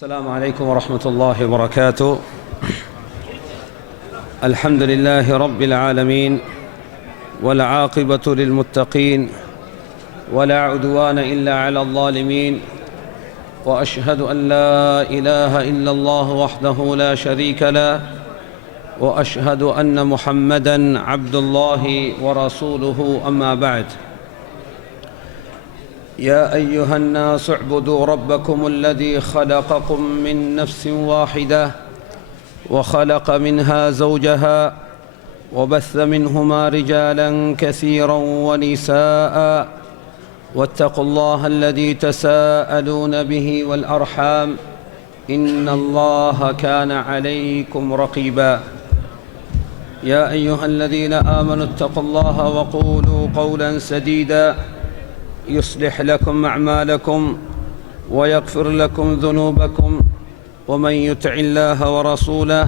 السلام عليكم ورحمة الله وبركاته. الحمد لله رب العالمين والعاقبة للمتقين ولا عدوان إلا على الظالمين، وأشهد أن لا إله إلا الله وحده لا شريك له، وأشهد أن محمدًا عبد الله ورسوله. أما بعد، يا أيها الناس اعبدوا ربكم الذي خلقكم من نفس واحدة وخلق منها زوجها وبث منهما رجالا كثيرا ونساء، واتقوا الله الذي تساءلون به والأرحام إن الله كان عليكم رقيبا. يا أيها الذين آمنوا اتقوا الله وقولوا قولا سديدا يصلح لكم أعمالكم ويغفر لكم ذنوبكم، ومن يطع الله ورسوله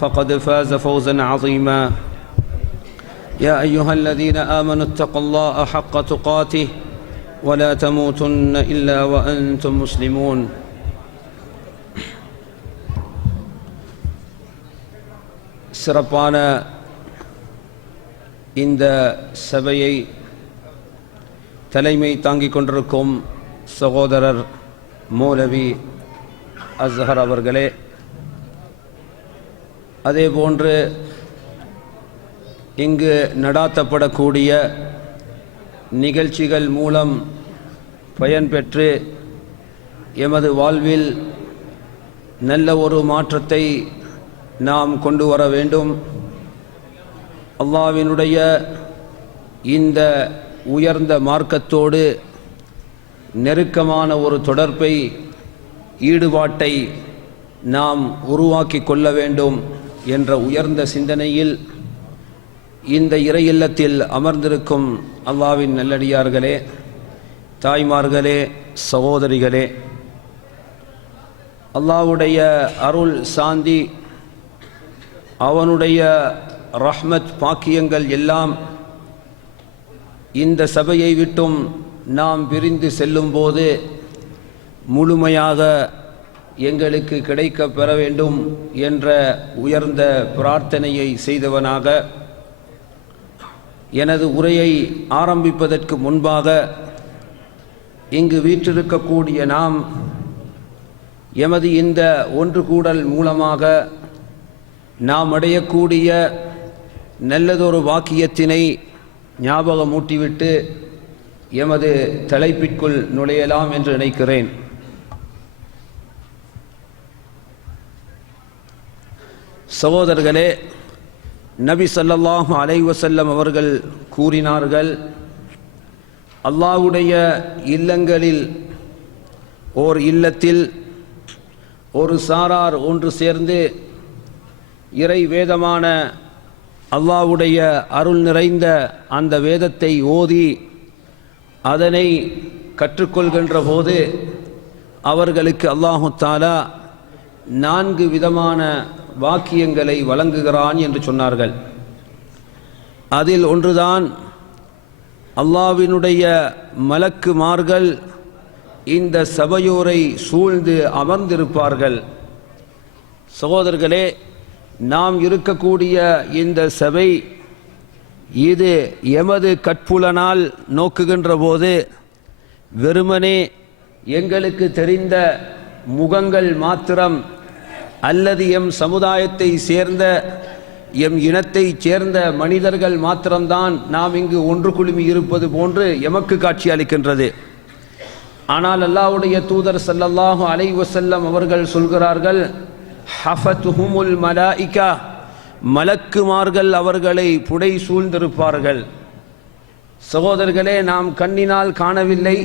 فقد فاز فوزا عظيما. يا أيها الذين آمنوا اتقوا الله حق تقاته ولا تموتن إلا وأنتم مسلمون. சிறப்பான இந்த சபையை தலைமை தாங்கிக் கொண்டிருக்கும் சகோதரர் மௌலவி அஸ்ஹர் அவர்களே, அதேபோன்று இங்கு நடாத்தப்படக்கூடிய நிகழ்ச்சிகள் மூலம் பயன்பெற்று எமது வாழ்வில் நல்ல ஒரு மாற்றத்தை நாம் கொண்டு வர வேண்டும். அல்லாஹ்வினுடைய இந்த உயர்ந்த மார்க்கத்தோடு நெருக்கமான ஒரு தொடர்பை, ஈடுபாட்டை நாம் உருவாக்கி கொள்ள வேண்டும் என்ற உயர்ந்த சிந்தனையில் இந்த இறை இல்லத்தில் அமர்ந்திருக்கும் அல்லாஹ்வின் நல்லடியார்களே, தாய்மார்களே, சகோதரிகளே, அல்லாஹ்வுடைய அருள், சாந்தி, அவனுடைய ரஹ்மத், பாக்கியங்கள் எல்லாம் இந்த சபையை விட்டும் நாம் பிரிந்து செல்லும்போது முழுமையாக எங்களுக்கு கிடைக்க பெற வேண்டும் என்ற உயர்ந்த பிரார்த்தனையை செய்தவனாக எனது உரையை ஆரம்பிப்பதற்கு முன்பாக இங்கு வீற்றிருக்கக்கூடிய நாம் எமது இந்த ஒன்று கூடல் மூலமாக நாம் அடையக்கூடிய நல்லதொரு வாக்கியத்தினை ஞாபகமூட்டிவிட்டு எமது தலைப்பிற்குள் நுழையலாம் என்று நினைக்கிறேன். சகோதரர்களே, நபி ஸல்லல்லாஹு அலைஹி வஸல்லம் அவர்கள் கூறினார்கள், அல்லாஹ்வுடைய இல்லங்களில் ஓர் இல்லத்தில் ஒரு சாரார் ஒன்று சேர்ந்து இறை வேதமான அல்லாஹ்வுடைய அருள் நிறைந்த அந்த வேதத்தை ஓதி அதனை கற்றுக்கொள்கின்ற போது அவர்களுக்கு அல்லாஹு தஆலா 4 விதமான வாக்கியங்களை வழங்குகிறான் என்று சொன்னார்கள். அதில் ஒன்றுதான் அல்லாஹ்வினுடைய மலக்குமார்கள் இந்த சபையோரை சூழ்ந்து அமர்ந்திருப்பார்கள். சகோதரர்களே, நாம் இருக்கக்கூடிய இந்த சபை, இது எமது கட்புலனால் நோக்குகின்ற போது வெறுமனே எங்களுக்கு தெரிந்த முகங்கள் மாத்திரம், அல்லது எம் சமுதாயத்தை சேர்ந்த, எம் இனத்தைச் சேர்ந்த மனிதர்கள் மாத்திரம்தான் நாம் இங்கு ஒன்று குழுமி இருப்பது போன்று எமக்கு காட்சி அளிக்கின்றது. ஆனால் அல்லாஹ்வுடைய தூதர் ஸல்லல்லாஹு அலைஹி வஸல்லம் அவர்கள் சொல்கிறார்கள், ஹஃபத்துஹுமுல் மலாயிகா, மலக்குமார்கள் அவர்களை புடை சூழ்ந்திருப்பார்கள். சகோதரர்களே, நாம் கண்ணினால் காணவில்லை,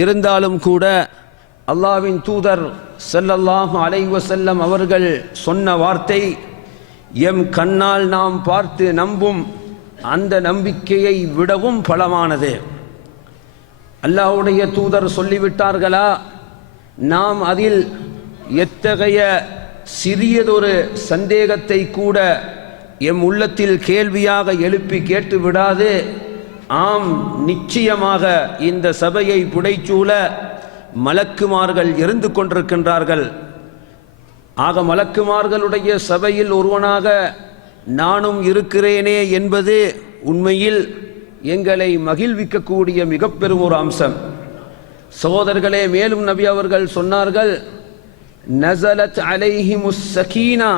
இருந்தாலும் கூட அல்லாஹ்வின் தூதர் ஸல்லல்லாஹு அலைஹி வஸல்லம் அவர்கள் சொன்ன வார்த்தை எம் கண்ணால் நாம் பார்த்து நம்பும் அந்த நம்பிக்கையை விடவும் பலமானது. அல்லாஹ்வுடைய தூதர் சொல்லிவிட்டார்களா, நாம் அதில் எத்தகைய சிறியதொரு சந்தேகத்தை கூட எம் உள்ளத்தில் கேள்வியாக எழுப்பி கேட்டு விடாது, ஆம், நிச்சயமாக இந்த சபையை புடைச்சூழ மலக்குமார்கள் இருந்து கொண்டிருக்கின்றார்கள். ஆக மலக்குமார்களுடைய சபையில் ஒருவனாக நானும் இருக்கிறேனே என்பது உண்மையில் எங்களை மகிழ்விக்கக்கூடிய மிக பெரும் ஒரு அம்சம். சகோதரர்களே, மேலும் நபி அவர்கள் சொன்னார்கள், நஸலத் அலைஹிமுஸ் ஸகீனா,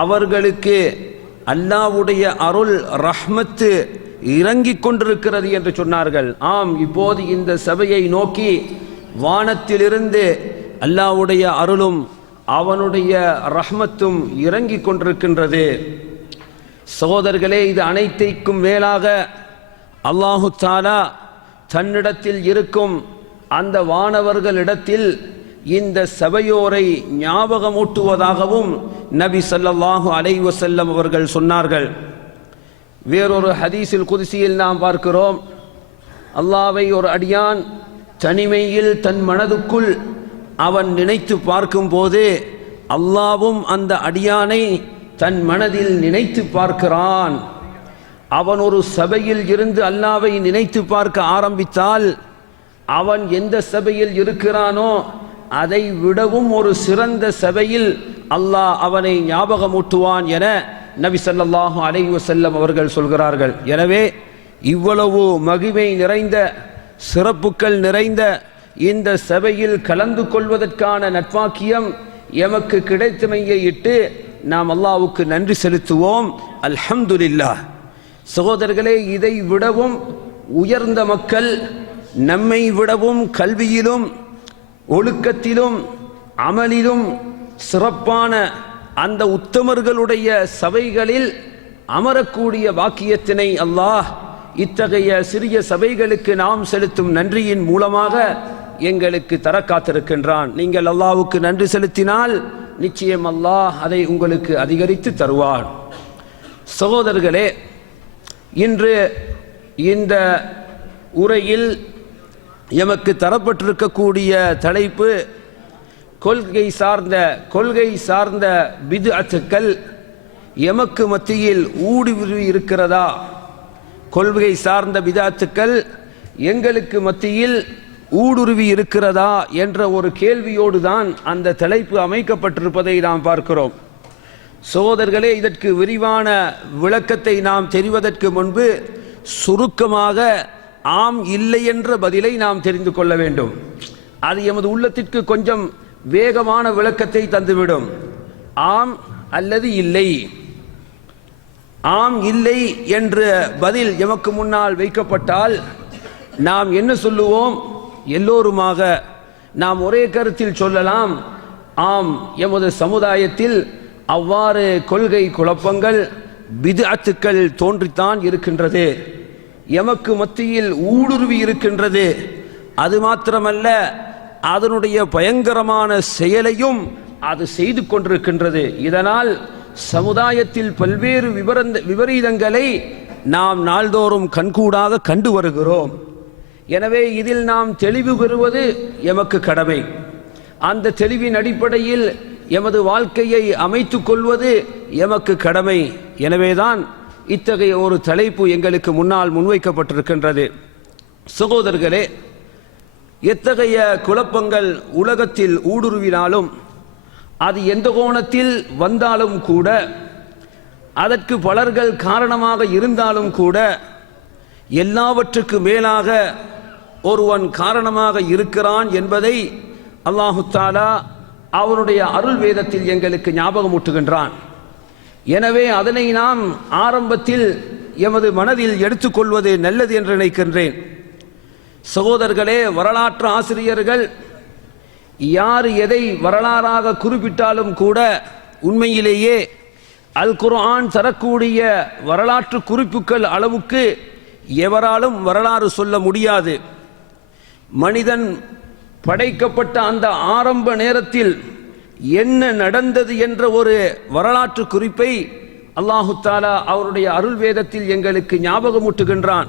அவர்களுக்கு அல்லாஹ்வுடைய அருள் ரஹ்மத்து இறங்கிக் கொண்டிருக்கிறது என்று சொன்னார்கள். ஆம், இப்போது இந்த சபையை நோக்கி வானத்திலிருந்து அல்லாஹ்வுடைய அருளும் அவனுடைய ரஹ்மத்தும் இறங்கிக் கொண்டிருக்கின்றது. சகோதரர்களே, இது அனைத்தைக்கும் மேலாக அல்லாஹு தஆலா தன்னிடத்தில் இருக்கும் அந்த வானவர்களிடத்தில் இந்த சபையோரை ஞாபகமூட்டுவதாகவும் நபி ஸல்லல்லாஹு அலைஹி வஸல்லம் அவர்கள் சொன்னார்கள். வேறொரு ஹதீஸில் குத்ஸியில் நாம் பார்க்கிறோம், அல்லாஹ்வை ஒரு அடியான் தனிமையில் தன் மனதுக்குள் அவன் நினைத்து பார்க்கும்போது அல்லாஹ்வும் அந்த அடியானை தன் மனதில் நினைத்து பார்க்கிறான். அவன் ஒரு சபையில் இருந்து அல்லாஹ்வை நினைத்து பார்க்க ஆரம்பித்தால் அவன் எந்த சபையில் இருக்கிறானோ அதை விடவும் ஒரு சிறந்த சபையில் அல்லாஹ் அவனை ஞாபகமூட்டுவான் என நபி ஸல்லல்லாஹு அலைஹி வஸல்லம் அவர்கள் சொல்கிறார்கள். எனவே இவ்வளவு மகிமை நிறைந்த சிறப்புகள் நிறைந்த இந்த சபையில் கலந்து கொள்வதற்கான நட்பாக்கியம் எமக்கு கிடைத்தமையை இட்டு நாம் அல்லாஹ்வுக்கு நன்றி செலுத்துவோம். அல்ஹம்துலில்லாஹ். சகோதரர்களே, இதை விடவும் உயர்ந்த மக்கள், நம்மை விடவும் கல்வியிலும் ஒழுக்கத்திலும் அமலிலும் சிறப்பான அந்த உத்தமர்களுடைய சபைகளில் அமரக்கூடிய பாக்கியத்தினை அல்லாஹ் இத்தகைய சிறிய சபைகளுக்கு நாம் செலுத்தும் நன்றியின் மூலமாக எங்களுக்கு தர காத்திருக்கின்றான். நீங்கள் அல்லாஹ்வுக்கு நன்றி செலுத்தினால் நிச்சயம் அல்லாஹ் அதை உங்களுக்கு அதிகரித்து தருவார். சகோதரர்களே, இன்று இந்த உரையில் எமக்கு தரப்பட்டிருக்கக்கூடிய தலைப்பு கொள்கை சார்ந்த பித்அத்துக்கள் எமக்கு மத்தியில் ஊடுருவி இருக்கிறதா? கொள்கை சார்ந்த பித்அத்துக்கள் எங்களுக்கு மத்தியில் ஊடுருவி இருக்கிறதா என்ற ஒரு கேள்வியோடு தான் அந்த தலைப்பு அமைக்கப்பட்டிருப்பதை நாம் பார்க்கிறோம். சகோதரர்களே, இதற்கு விரிவான விளக்கத்தை நாம் தெரிவதற்கு முன்பு சுருக்கமாக ஆம் இல்லை என்ற பதிலை நாம் தெரிந்து கொள்ள வேண்டும். அது எமது உள்ளத்திற்கு கொஞ்சம் வேகமான விளக்கத்தை தந்துவிடும். ஆம் அல்லது இல்லை, ஆம் இல்லை என்ற பதில் எமக்கு முன்னால் வைக்கப்பட்டால் நாம் என்ன சொல்லுவோம்? எல்லோருமாக நாம் ஒரே கருத்தில் சொல்லலாம், ஆம், எமது சமுதாயத்தில் அவ்வாறு கொள்கை குழப்பங்கள் பித்அத்துக்கள் தோன்றித்தான் இருக்கின்றது, எமக்கு மத்தியில் ஊடுருவி இருக்கின்றது. அது மாத்திரமல்ல, அதனுடைய பயங்கரமான செயலையும் அது செய்து கொண்டிருக்கின்றது. இதனால் சமுதாயத்தில் பல்வேறு விபரீதங்களை நாம் நாள்தோறும் கண்கூடாக கண்டு வருகிறோம். எனவே இதில் நாம் தெளிவு பெறுவது எமக்கு கடமை. அந்த தெளிவின் அடிப்படையில் எமது வாழ்க்கையை அமைத்துக் கொள்வது எமக்கு கடமை. எனவேதான் இத்தகைய ஒரு தலைப்பு எங்களுக்கு முன்னால் முன்வைக்கப்பட்டிருக்கின்றது. சகோதரர்களே, எத்தகைய குழப்பங்கள் உலகத்தில் ஊடுருவினாலும், அது எந்த கோணத்தில் வந்தாலும் கூட, அதற்கு பலர்கள் காரணமாக இருந்தாலும் கூட, எல்லாவற்றுக்கு மேலாக ஒருவன் காரணமாக இருக்கிறான் என்பதை அல்லாஹு தஆலா அவனுடைய அருள் வேதத்தில் எங்களுக்கு ஞாபகமூட்டுகின்றான். எனவே அதனை நாம் ஆரம்பத்தில் எமது மனதில் எடுத்துக்கொள்வது நல்லது என்று நினைக்கின்றேன். சகோதரர்களே, வரலாற்று ஆசிரியர்கள் யார் எதை வரலாறாக குறிப்பிட்டாலும் கூட உண்மையிலேயே அல் குர்ஆன் தரக்கூடிய வரலாற்று குறிப்புகள் அளவுக்கு எவராலும் வரலாறு சொல்ல முடியாது. மனிதன் படைக்கப்பட்ட அந்த ஆரம்ப நேரத்தில் என்ன நடந்தது என்ற ஒரு வரலாற்று குறிப்பை அல்லாஹு தஆலா அவருடைய அருள் வேதத்தில் எங்களுக்கு ஞாபகமூட்டுகின்றான்.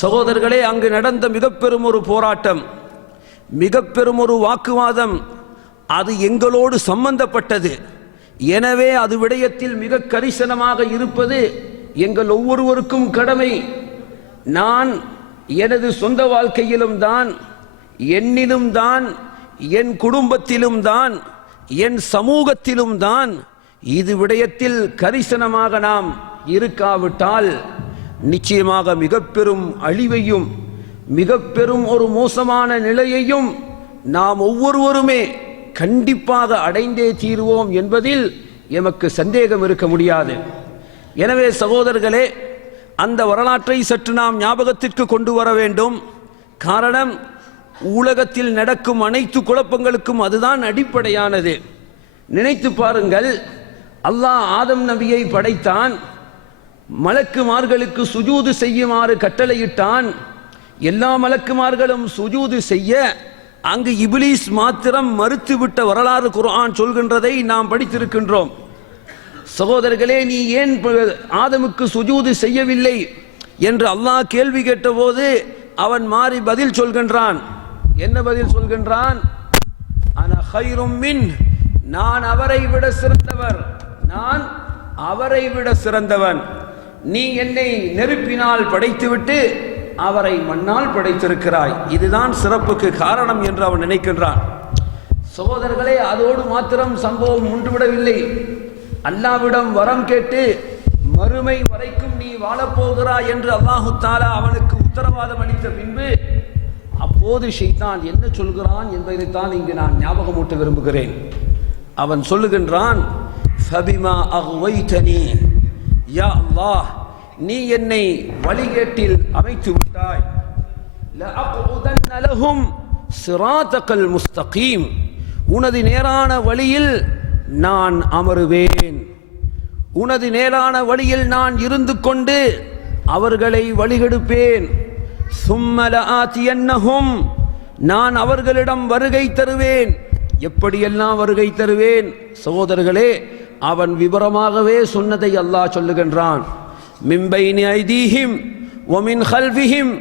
சகோதரர்களே, அங்கு நடந்த மிக பெரும் ஒரு போராட்டம், மிக பெரும் ஒரு வாக்குவாதம், அது எங்களோடு சம்பந்தப்பட்டது. எனவே அது விடயத்தில் மிக கரிசனமாக இருப்பது எங்கள் ஒவ்வொருவருக்கும் கடமை. நான் எனது சொந்த வாழ்க்கையிலும் தான் என்னிலும் தான், என் குடும்பத்திலும் தான், என் சமூகத்திலும் தான் இது விடயத்தில் கரிசனமாக நாம் இருக்காவிட்டால் நிச்சயமாக மிக பெரும் அழிவையும் மிக பெரும் ஒரு மோசமான நிலையையும் நாம் ஒவ்வொருவருமே கண்டிப்பாக அடைந்தே தீருவோம் என்பதில் எமக்கு சந்தேகம் இருக்க முடியாது. எனவே சகோதரர்களே, அந்த வரலாற்றை சற்று நாம் ஞாபகத்திற்கு கொண்டு வர வேண்டும். காரணம், உலகத்தில் நடக்கும் அனைத்து குழப்பங்களுக்கும் அதுதான் அடிப்படையானது. நினைத்து பாருங்கள், அல்லாஹ் ஆதம் நபியை படைத்தான், மலக்குமார்களுக்கு சுஜூது செய்யுமாறு கட்டளையிட்டான். எல்லா மலக்குமார்களும் சுஜூது செய்ய அங்கு இப்லீஸ் மாத்திரம் மறுத்துவிட்ட வரலாறு குர்ஆன் சொல்கின்றதை நாம் படித்திருக்கின்றோம். சகோதரர்களே, நீ ஏன் ஆதமுக்கு சுஜூது செய்யவில்லை என்று அல்லாஹ் கேள்வி கேட்டபோது அவன் மாறி பதில் சொல்கின்றான். என்ன பதில் சொல்கின்றான்? அன கைரும் மின், நான் அவரை விட சிறந்தவர், நான் அவரை விட சிறந்தவன். நீ என்னை நெருப்பினால் படைத்துவிட்டு அவரை மண்ணால் படைத்திருக்கிறாய், இதுதான் சிறப்புக்கு காரணம் என்று அவன் நினைக்கின்றான். சகோதரர்களே, அதோடு மாத்திரம் சம்பவம் முன்றுவிடவில்லை. அல்லாஹ்விடம் வரம் கேட்டு மறுமை வரைக்கும் நீ வாழப்போகிறாய் என்று அல்லாஹு தஆலா அவனுக்கு உத்தரவாதம் அளித்த பின்பு அப்போது ஷைத்தான் என்ன சொல்கிறான் என்பதைத்தான் இங்கு நான் ஞாபகமூட்ட விரும்புகிறேன். அவன் சொல்லுகின்றான், ஃபபிமா அக்வைதனி, யா அல்லாஹ், நீ என்னை வழிகேட்டில் அமைத்து விட்டாய். லஅக்உதன்ன லஹும் சிராத்தகல் முஸ்தகீம், உனது நேரான வழியில் நான் அமருவேன், உனது நேரான வழியில் நான் இருந்து கொண்டு அவர்களை வழிகெடுப்பேன். சும்ம லஆதியன்னஹும், நான் அவர்களிடம் வருகை தருவேன். எப்படியெல்லாம் வருகை தருவேன்? சகோதரர்களே, அவன் விவரமாகவே சொன்னதை அல்லாஹ் சொல்லுகின்றான். மின் பைனி ஐதீஹிம் வ மின் கல்ஃபிஹிம்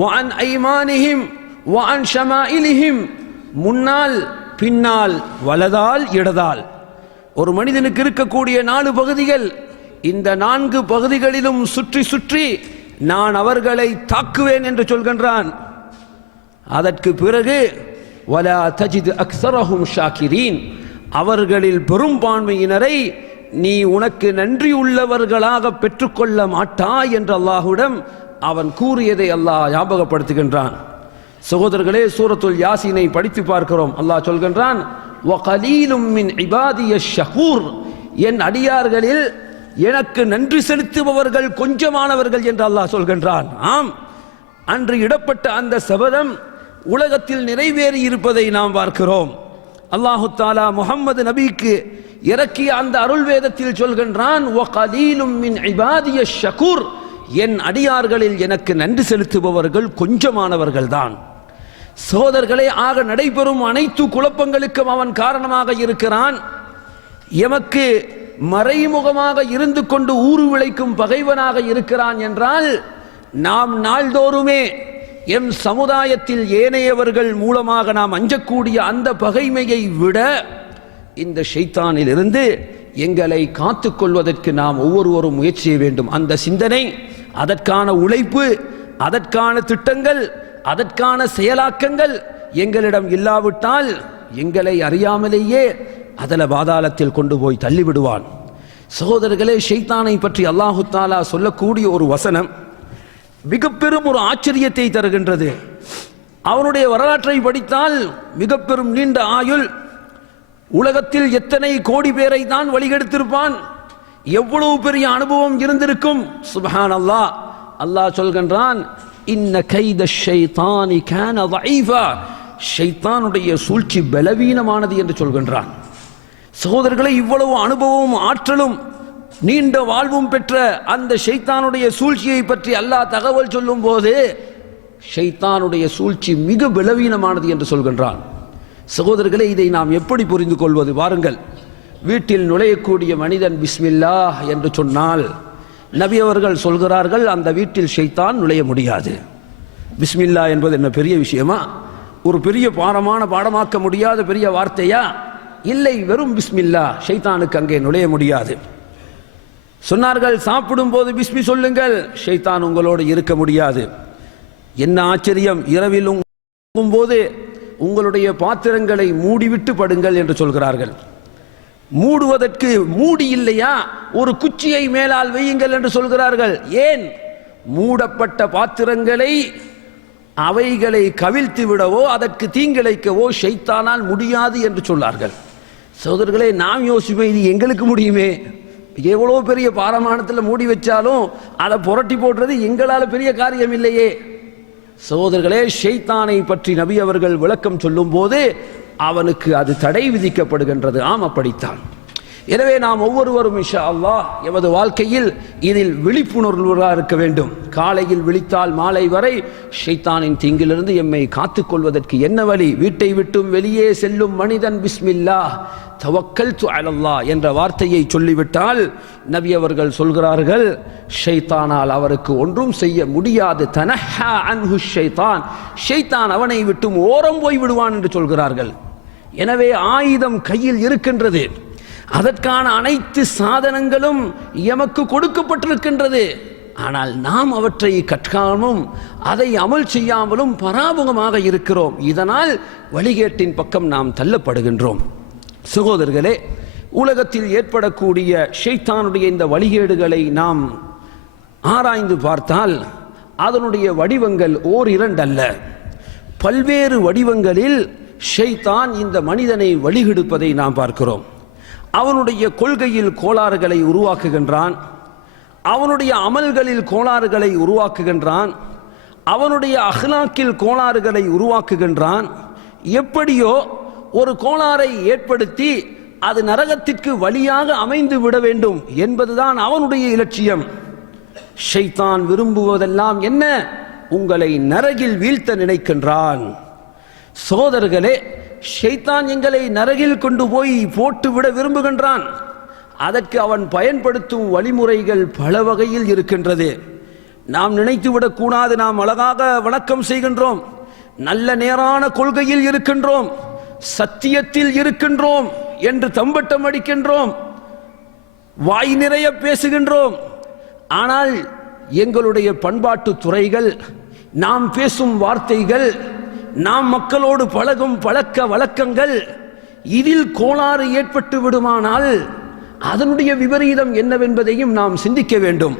வ அன் ஐமானிஹிம் வ அன் ஷமாயிலிஹிம், முன்னால் பின்னால் வலதால் இடதால். ஒரு மனிதனுக்கு இருக்கக்கூடிய 4 பகுதிகள், இந்த 4 பகுதிகளிலும் சுற்றி சுற்றி நான் அவர்களை தாக்குவேன் என்று சொல்கின்றான். அதற்கு பிறகு வலா தஜித் அக்ஸரஹும் ஷாக்கிரீன், அவர்களில் பெரும்பான்மையினரை நீ உனக்கு நன்றி உள்ளவர்களாக பெற்றுக்கொள்ள மாட்டாய் என்று அல்லாஹ்விடம் அவன் கூறியதை அல்லாஹ் ஞாபகப்படுத்துகின்றான். சகோதரர்களே, சூரத்துல் யாசீனை படித்து பார்க்கிறோம். அல்லாஹ் சொல்கின்றான், வகலீலும் மின் இபாதியஷ் ஷகூர், என் அடியார்களில் எனக்கு நன்றி செலுத்துபவர்கள் கொஞ்சமானவர்கள் என்று அல்லாஹ் சொல்கின்றான். ஆம், அன்று இடப்பட்ட அந்த சபதம் உலகத்தில் நிறைவேறி இருப்பதை நாம் பார்க்கிறோம். அல்லாஹு தஆலா முஹம்மது நபிக்கு இறக்கிய அந்த அருள் வேதத்தில் சொல்கின்றான், வகலீலும் மின் இபாதியஷ் ஷகூர், என் அடியார்களில் எனக்கு நன்றி செலுத்துபவர்கள் கொஞ்சமானவர்கள் தான். சகோதரர்களே, ஆக நடைபெறும் அனைத்து குழப்பங்களுக்கும் அவன் காரணமாக இருக்கிறான். எமக்கு மறைமுகமாக இருந்து கொண்டு ஊறு விளைக்கும் பகைவனாக இருக்கிறான் என்றால், நாம் நாள்தோறுமே எம் சமுதாயத்தில் ஏனையவர்கள் மூலமாக நாம் அஞ்சக்கூடிய அந்த பகைமையை விட இந்த ஷைத்தானில் இருந்து எங்களை காத்துக் கொள்வதற்கு நாம் ஒவ்வொருவரும் முயற்சி செய்ய வேண்டும். அந்த சிந்தனை, அதற்கான உழைப்பு, அதற்கான திட்டங்கள், அதற்கான செயலாக்கங்கள் எங்களிடம் இல்லாவிட்டால் எங்களை அறியாமலேயே அதல பாதாளத்தில் கொண்டு போய் தள்ளிவிடுவான். சகோதரர்களே, ஷைத்தானை பற்றி அல்லாஹு தஆலா சொல்லக்கூடிய ஒரு வசனம் மிக பெரும் ஒரு ஆச்சரியத்தை தருகின்றது. அவனுடைய வரலாற்றை படித்தால் மிக பெரும் நீண்ட ஆயுள், உலகத்தில் எத்தனை கோடி பேரை தான் வழிகெடுத்திருப்பான், எவ்வளவு பெரிய அனுபவம் இருந்திருக்கும். சுப்ஹானல்லாஹ், அல்லாஹ் சொல்கின்றான், இன்ன கைத ஷைத்தானி கான ضعيفا, ஷைத்தானுடைய சூழ்ச்சி பலவீனமானது என்று சொல்கின்றான். சகோதரர்களை, இவ்வளவு அனுபவமும் ஆற்றலும் நீண்ட வாழ்வும் பெற்ற அந்த ஷைத்தானுடைய சூழ்ச்சியை பற்றி அல்லாஹ் தகவல் சொல்லும் போது ஷைத்தானுடைய சூழ்ச்சி மிக பலவீனமானது என்று சொல்கின்றான். சகோதரர்களே, இதை நாம் எப்படி புரிந்து கொள்வது? வாருங்கள், வீட்டில் நுழையக்கூடிய மனிதன் பிஸ்மில்லாஹ் என்று சொன்னால் நபி அவர்கள் சொல்கிறார்கள், அந்த வீட்டில் ஷைத்தான் நுழைய முடியாது. பிஸ்மில்லா என்பது என்ன பெரிய விஷயமா? ஒரு பெரிய பாடமாக்க முடியாத பெரிய வார்த்தையா? இல்லை, வெறும் பிஸ்மில்லா, ஷைத்தானுக்கு அங்கே நுழைய முடியாது. சொன்னார்கள், சாப்பிடும் போது பிஸ்மி சொல்லுங்கள், ஷைத்தான் உங்களோடு இருக்க முடியாது. என்ன ஆச்சரியம்! இரவில் போது உங்களுடைய பாத்திரங்களை மூடிவிட்டு படுங்கள் என்று சொல்கிறார்கள். மூடுவதற்கு மூடி இல்லையா, ஒரு குச்சியை மேலால் வையுங்கள் என்று சொல்கிறார்கள். ஏன்? மூடப்பட்ட பாத்திரங்களை அவைகளை கவிழ்த்து விடவோ அதற்கு தீங்கிழைக்கவோ ஷைத்தானால் முடியாது என்று சொன்னார்கள். சகோதரர்களே, நாம் யோசிப்போம், இது எங்களுக்கு முடியுமே, எவ்வளோ பெரிய பாரமானத்தில் மூடி வச்சாலும் அதை புரட்டி போடுறது எங்களால் பெரிய காரியம் இல்லையே. சகோதரர்களே, ஷைத்தானை பற்றி நபி அவர்கள் விளக்கம் சொல்லும் போது அவனுக்கு அது தடை விதிக்கப்படுகின்றது. ஆம், அப்படித்தான். எனவே நாம் ஒவ்வொருவரும் இன்ஷா அல்லாஹ் எமது வாழ்க்கையில் இதில் விழிப்புணர்வுகளாக இருக்க வேண்டும். காலையில் விழித்தால் மாலை வரை ஷைத்தானின் தீங்கிலிருந்து எம்மை காத்துக்கொள்வதற்கு என்ன வழி? வீட்டை விட்டும் வெளியே செல்லும் மனிதன் பிஸ்மில்லாஹ் தவக்கல்து அலல்லாஹ் என்ற வார்த்தையை சொல்லிவிட்டால் நபி அவர்கள் சொல்கிறார்கள், ஷைத்தானால் அவருக்கு ஒன்றும் செய்ய முடியாது. தனஹா அன்ஹு ஷைத்தான், ஷைத்தான் அவனை விட்டும் ஓரம் போய் விடுவான் என்று சொல்கிறார்கள். எனவே ஆயுதம் கையில் இருக்கின்றது, அதற்கான அனைத்து சாதனங்களும் எமக்கு கொடுக்கப்பட்டிருக்கின்றது. ஆனால் நாம் அவற்றை கற்காமலும் அதை அமல் செய்யாமலும் பராமுகமாக இருக்கிறோம். இதனால் வழிகேட்டின் பக்கம் நாம் தள்ளப்படுகின்றோம். சகோதரர்களே, உலகத்தில் ஏற்படக்கூடிய ஷைத்தானுடைய இந்த வழிகேடுகளை நாம் ஆராய்ந்து பார்த்தால் அதனுடைய வடிவங்கள் ஓர் இரண்டல்ல, பல்வேறு வடிவங்களில் ஷைத்தான் இந்த மனிதனை வழிகெடுப்பதை நாம் பார்க்கிறோம். அவனுடைய கொள்கையில் கோளாறுகளை உருவாக்குகின்றான், அவனுடைய அமல்களில் கோளாறுகளை உருவாக்குகின்றான், அவனுடைய அஹ்லாக்கில் கோளாறுகளை உருவாக்குகின்றான். எப்படியோ ஒரு கோளாறை ஏற்படுத்தி அது நரகத்திற்கு வழியாக அமைந்து விட வேண்டும் என்பதுதான் அவனுடைய இலட்சியம். ஷைத்தான் விரும்புவதெல்லாம் என்ன? உங்களை நரகில் வீழ்த்த நினைக்கின்றான். சோதர்களே, ஷைத்தான் எங்களை நரகில் கொண்டு போய் போட்டுவிட விரும்புகின்றான். அதற்கு அவன் பயன்படுத்தும் வழிமுறைகள் பல வகையில் இருக்கின்றது. நாம் நினைத்துவிடக் கூடாது, நாம் அழகாக வணக்கம் செய்கின்றோம், நல்ல நேரான கொள்கையில் இருக்கின்றோம், சத்தியத்தில் இருக்கின்றோம் என்று தம்பட்டம் அடிக்கின்றோம், வாய் நிறைய பேசுகின்றோம். ஆனால் எங்களுடைய பண்பாட்டு துறைகள், நாம் பேசும் வார்த்தைகள், நாம் மக்களோடு பழகும் பழக்க வழக்கங்கள், இதில் கோளாறு ஏற்பட்டு விடுமானால் அதனுடைய விபரீதம் என்னவென்பதையும் நாம் சிந்திக்க வேண்டும்.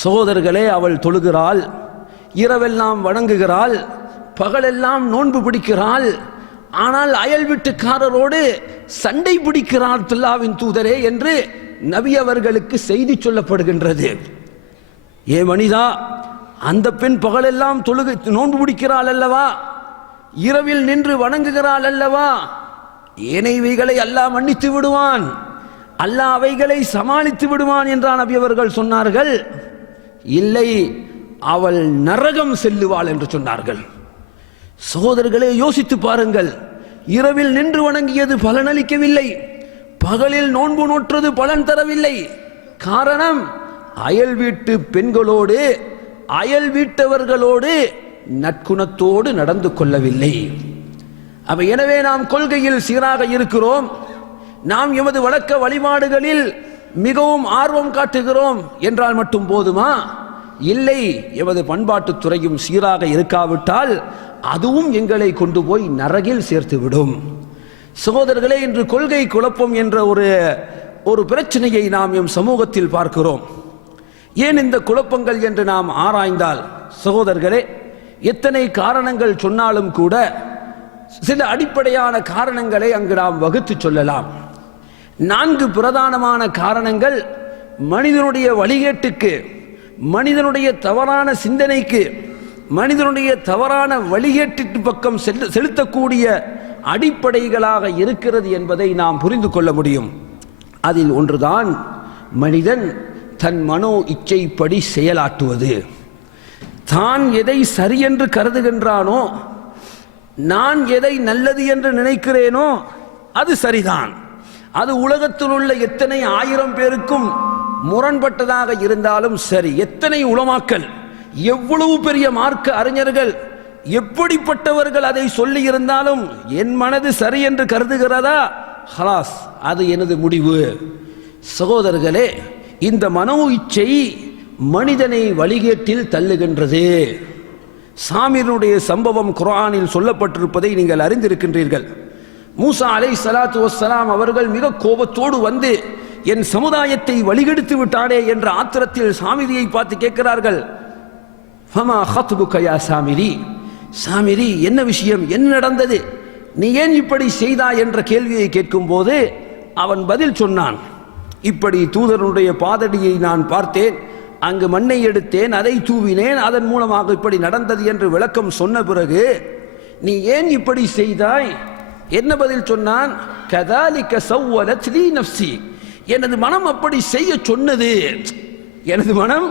சகோதரர்களே, அவள் தொழுகிறாள், இரவெல்லாம் வணங்குகிறாள், பகலெல்லாம் நோன்பு பிடிக்கிறாள், ஆனால் அயல் வீட்டுக்காரரோடு சண்டை பிடிக்கிறாள் அல்லாஹ்வின் தூதரே என்று நபி அவர்களுக்கு செய்தி சொல்லப்படுகின்றது. ஏ மனிதா, அந்த பெண் பகலெல்லாம் நோன்பு பிடிக்கிறாள் அல்லவா, இரவில் நின்று வணங்குகிறாள் அல்லவா, ஏனைவைகளை அல்லாஹ் மன்னித்து விடுவான், அல்லாஹ் அவைகளை சமாளித்து விடுவான் என்றான் நபி அவர்கள் சொன்னார்கள். இல்லை, அவள் நரகம் செல்லுவாள் என்று சொன்னார்கள். சகோதரர்களே, யோசித்து பாருங்கள், இரவில் நின்று வணங்கியது பலனளிக்கவில்லை, பகலில் நோன்பு நோற்றது பலன் தரவில்லை. காரணம், அயல் வீட்டு பெண்களோடு அயல் வீட்டவர்களோடு நற்குணத்தோடு நடந்து கொள்ளவில்லை. எனவே நாம் கொள்கையில் சீராக இருக்கிறோம், நாம் எமது வழக்க வழிபாடுகளில் மிகவும் ஆர்வம் காட்டுகிறோம் என்றால் மட்டும் போதுமா? இல்லை, எமது பண்பாட்டு துறையும் சீராக இருக்காவிட்டால் அதுவும் எங்களை கொண்டு போய் நரகில் சேர்த்துவிடும். சகோதரர்களே, இன்று கொள்கை குழப்பம் என்ற ஒரு பிரச்சனையை நாம் எம் சமூகத்தில் பார்க்கிறோம். ஏன் இந்த குழப்பங்கள் என்று நாம் ஆராய்ந்தால் சகோதரர்களே, எத்தனை காரணங்கள் சொன்னாலும் கூட சில அடிப்படையான காரணங்களை அங்கு நாம் வகுத்து சொல்லலாம். 4 பிரதானமான காரணங்கள் மனிதனுடைய வழிகேட்டுக்கு, மனிதனுடைய தவறான சிந்தனைக்கு, மனிதனுடைய தவறான வழிகேட்டு பக்கம் செலுத்தக்கூடிய அடிப்படைகளாக இருக்கிறது என்பதை நாம் புரிந்து கொள்ள முடியும். அதில் ஒன்றுதான் மனிதன் தன் மனோ இச்சைப்படி செயலாற்றுவது. தான் எதை சரி என்று கருதுகின்றானோ, நான் எதை நல்லது என்று நினைக்கிறேனோ அது சரிதான். அது உலகத்தில் உள்ள எத்தனை 1000 பேருக்கும் முரண்பட்டதாக இருந்தாலும் சரி, எத்தனை உலமாக்கள், எவ்வளவு பெரிய மார்க்க அறிஞர்கள், எப்படிப்பட்டவர்கள் அதை சொல்லி இருந்தாலும் என் மனது சரி என்று கருதுகிறதா, ஹலாஸ், அது எனது முடிவு. சகோதரர்களே, இந்த மனோ இச்சை மனிதனை வழிகேட்டில் தள்ளுகின்றது. சாமிருடைய சம்பவம் குர்ஆனில் சொல்லப்பட்டிருப்பதை நீங்கள் அறிந்திருக்கின்றீர்கள். மூசா அலைஹிஸ்ஸலாத்து வஸ்ஸலாம் அவர்கள் மிக கோபத்தோடு வந்து என் சமுதாயத்தை வழிகெடுத்து விட்டானே என்ற ஆத்திரத்தில் சாமிரியை பார்த்து கேட்கிறார்கள், ஃபமா ஹத்புக யா சாமிரி, சாமிரி என்ன விஷயம், என்ன நடந்தது, நீ ஏன் இப்படி செய்தாய் என்ற கேள்வியை கேட்கும் போது அவன் பதில் சொன்னான், இப்படி தூதருடைய பாதடியை நான் பார்த்தேன், அங்கு மண்ணை எடுத்தேன், அதை தூவினேன், அதன் மூலமாக இப்படி நடந்தது என்று விளக்கம் சொன்ன பிறகு நீ ஏன் இப்படி செய்தாய், என்ன பதில் சொன்னான், கதாலிக சவ்வலத் லீ நஃப்ஸி, எனது மனம் அப்படி செய்ய சொன்னது, எனது மனம்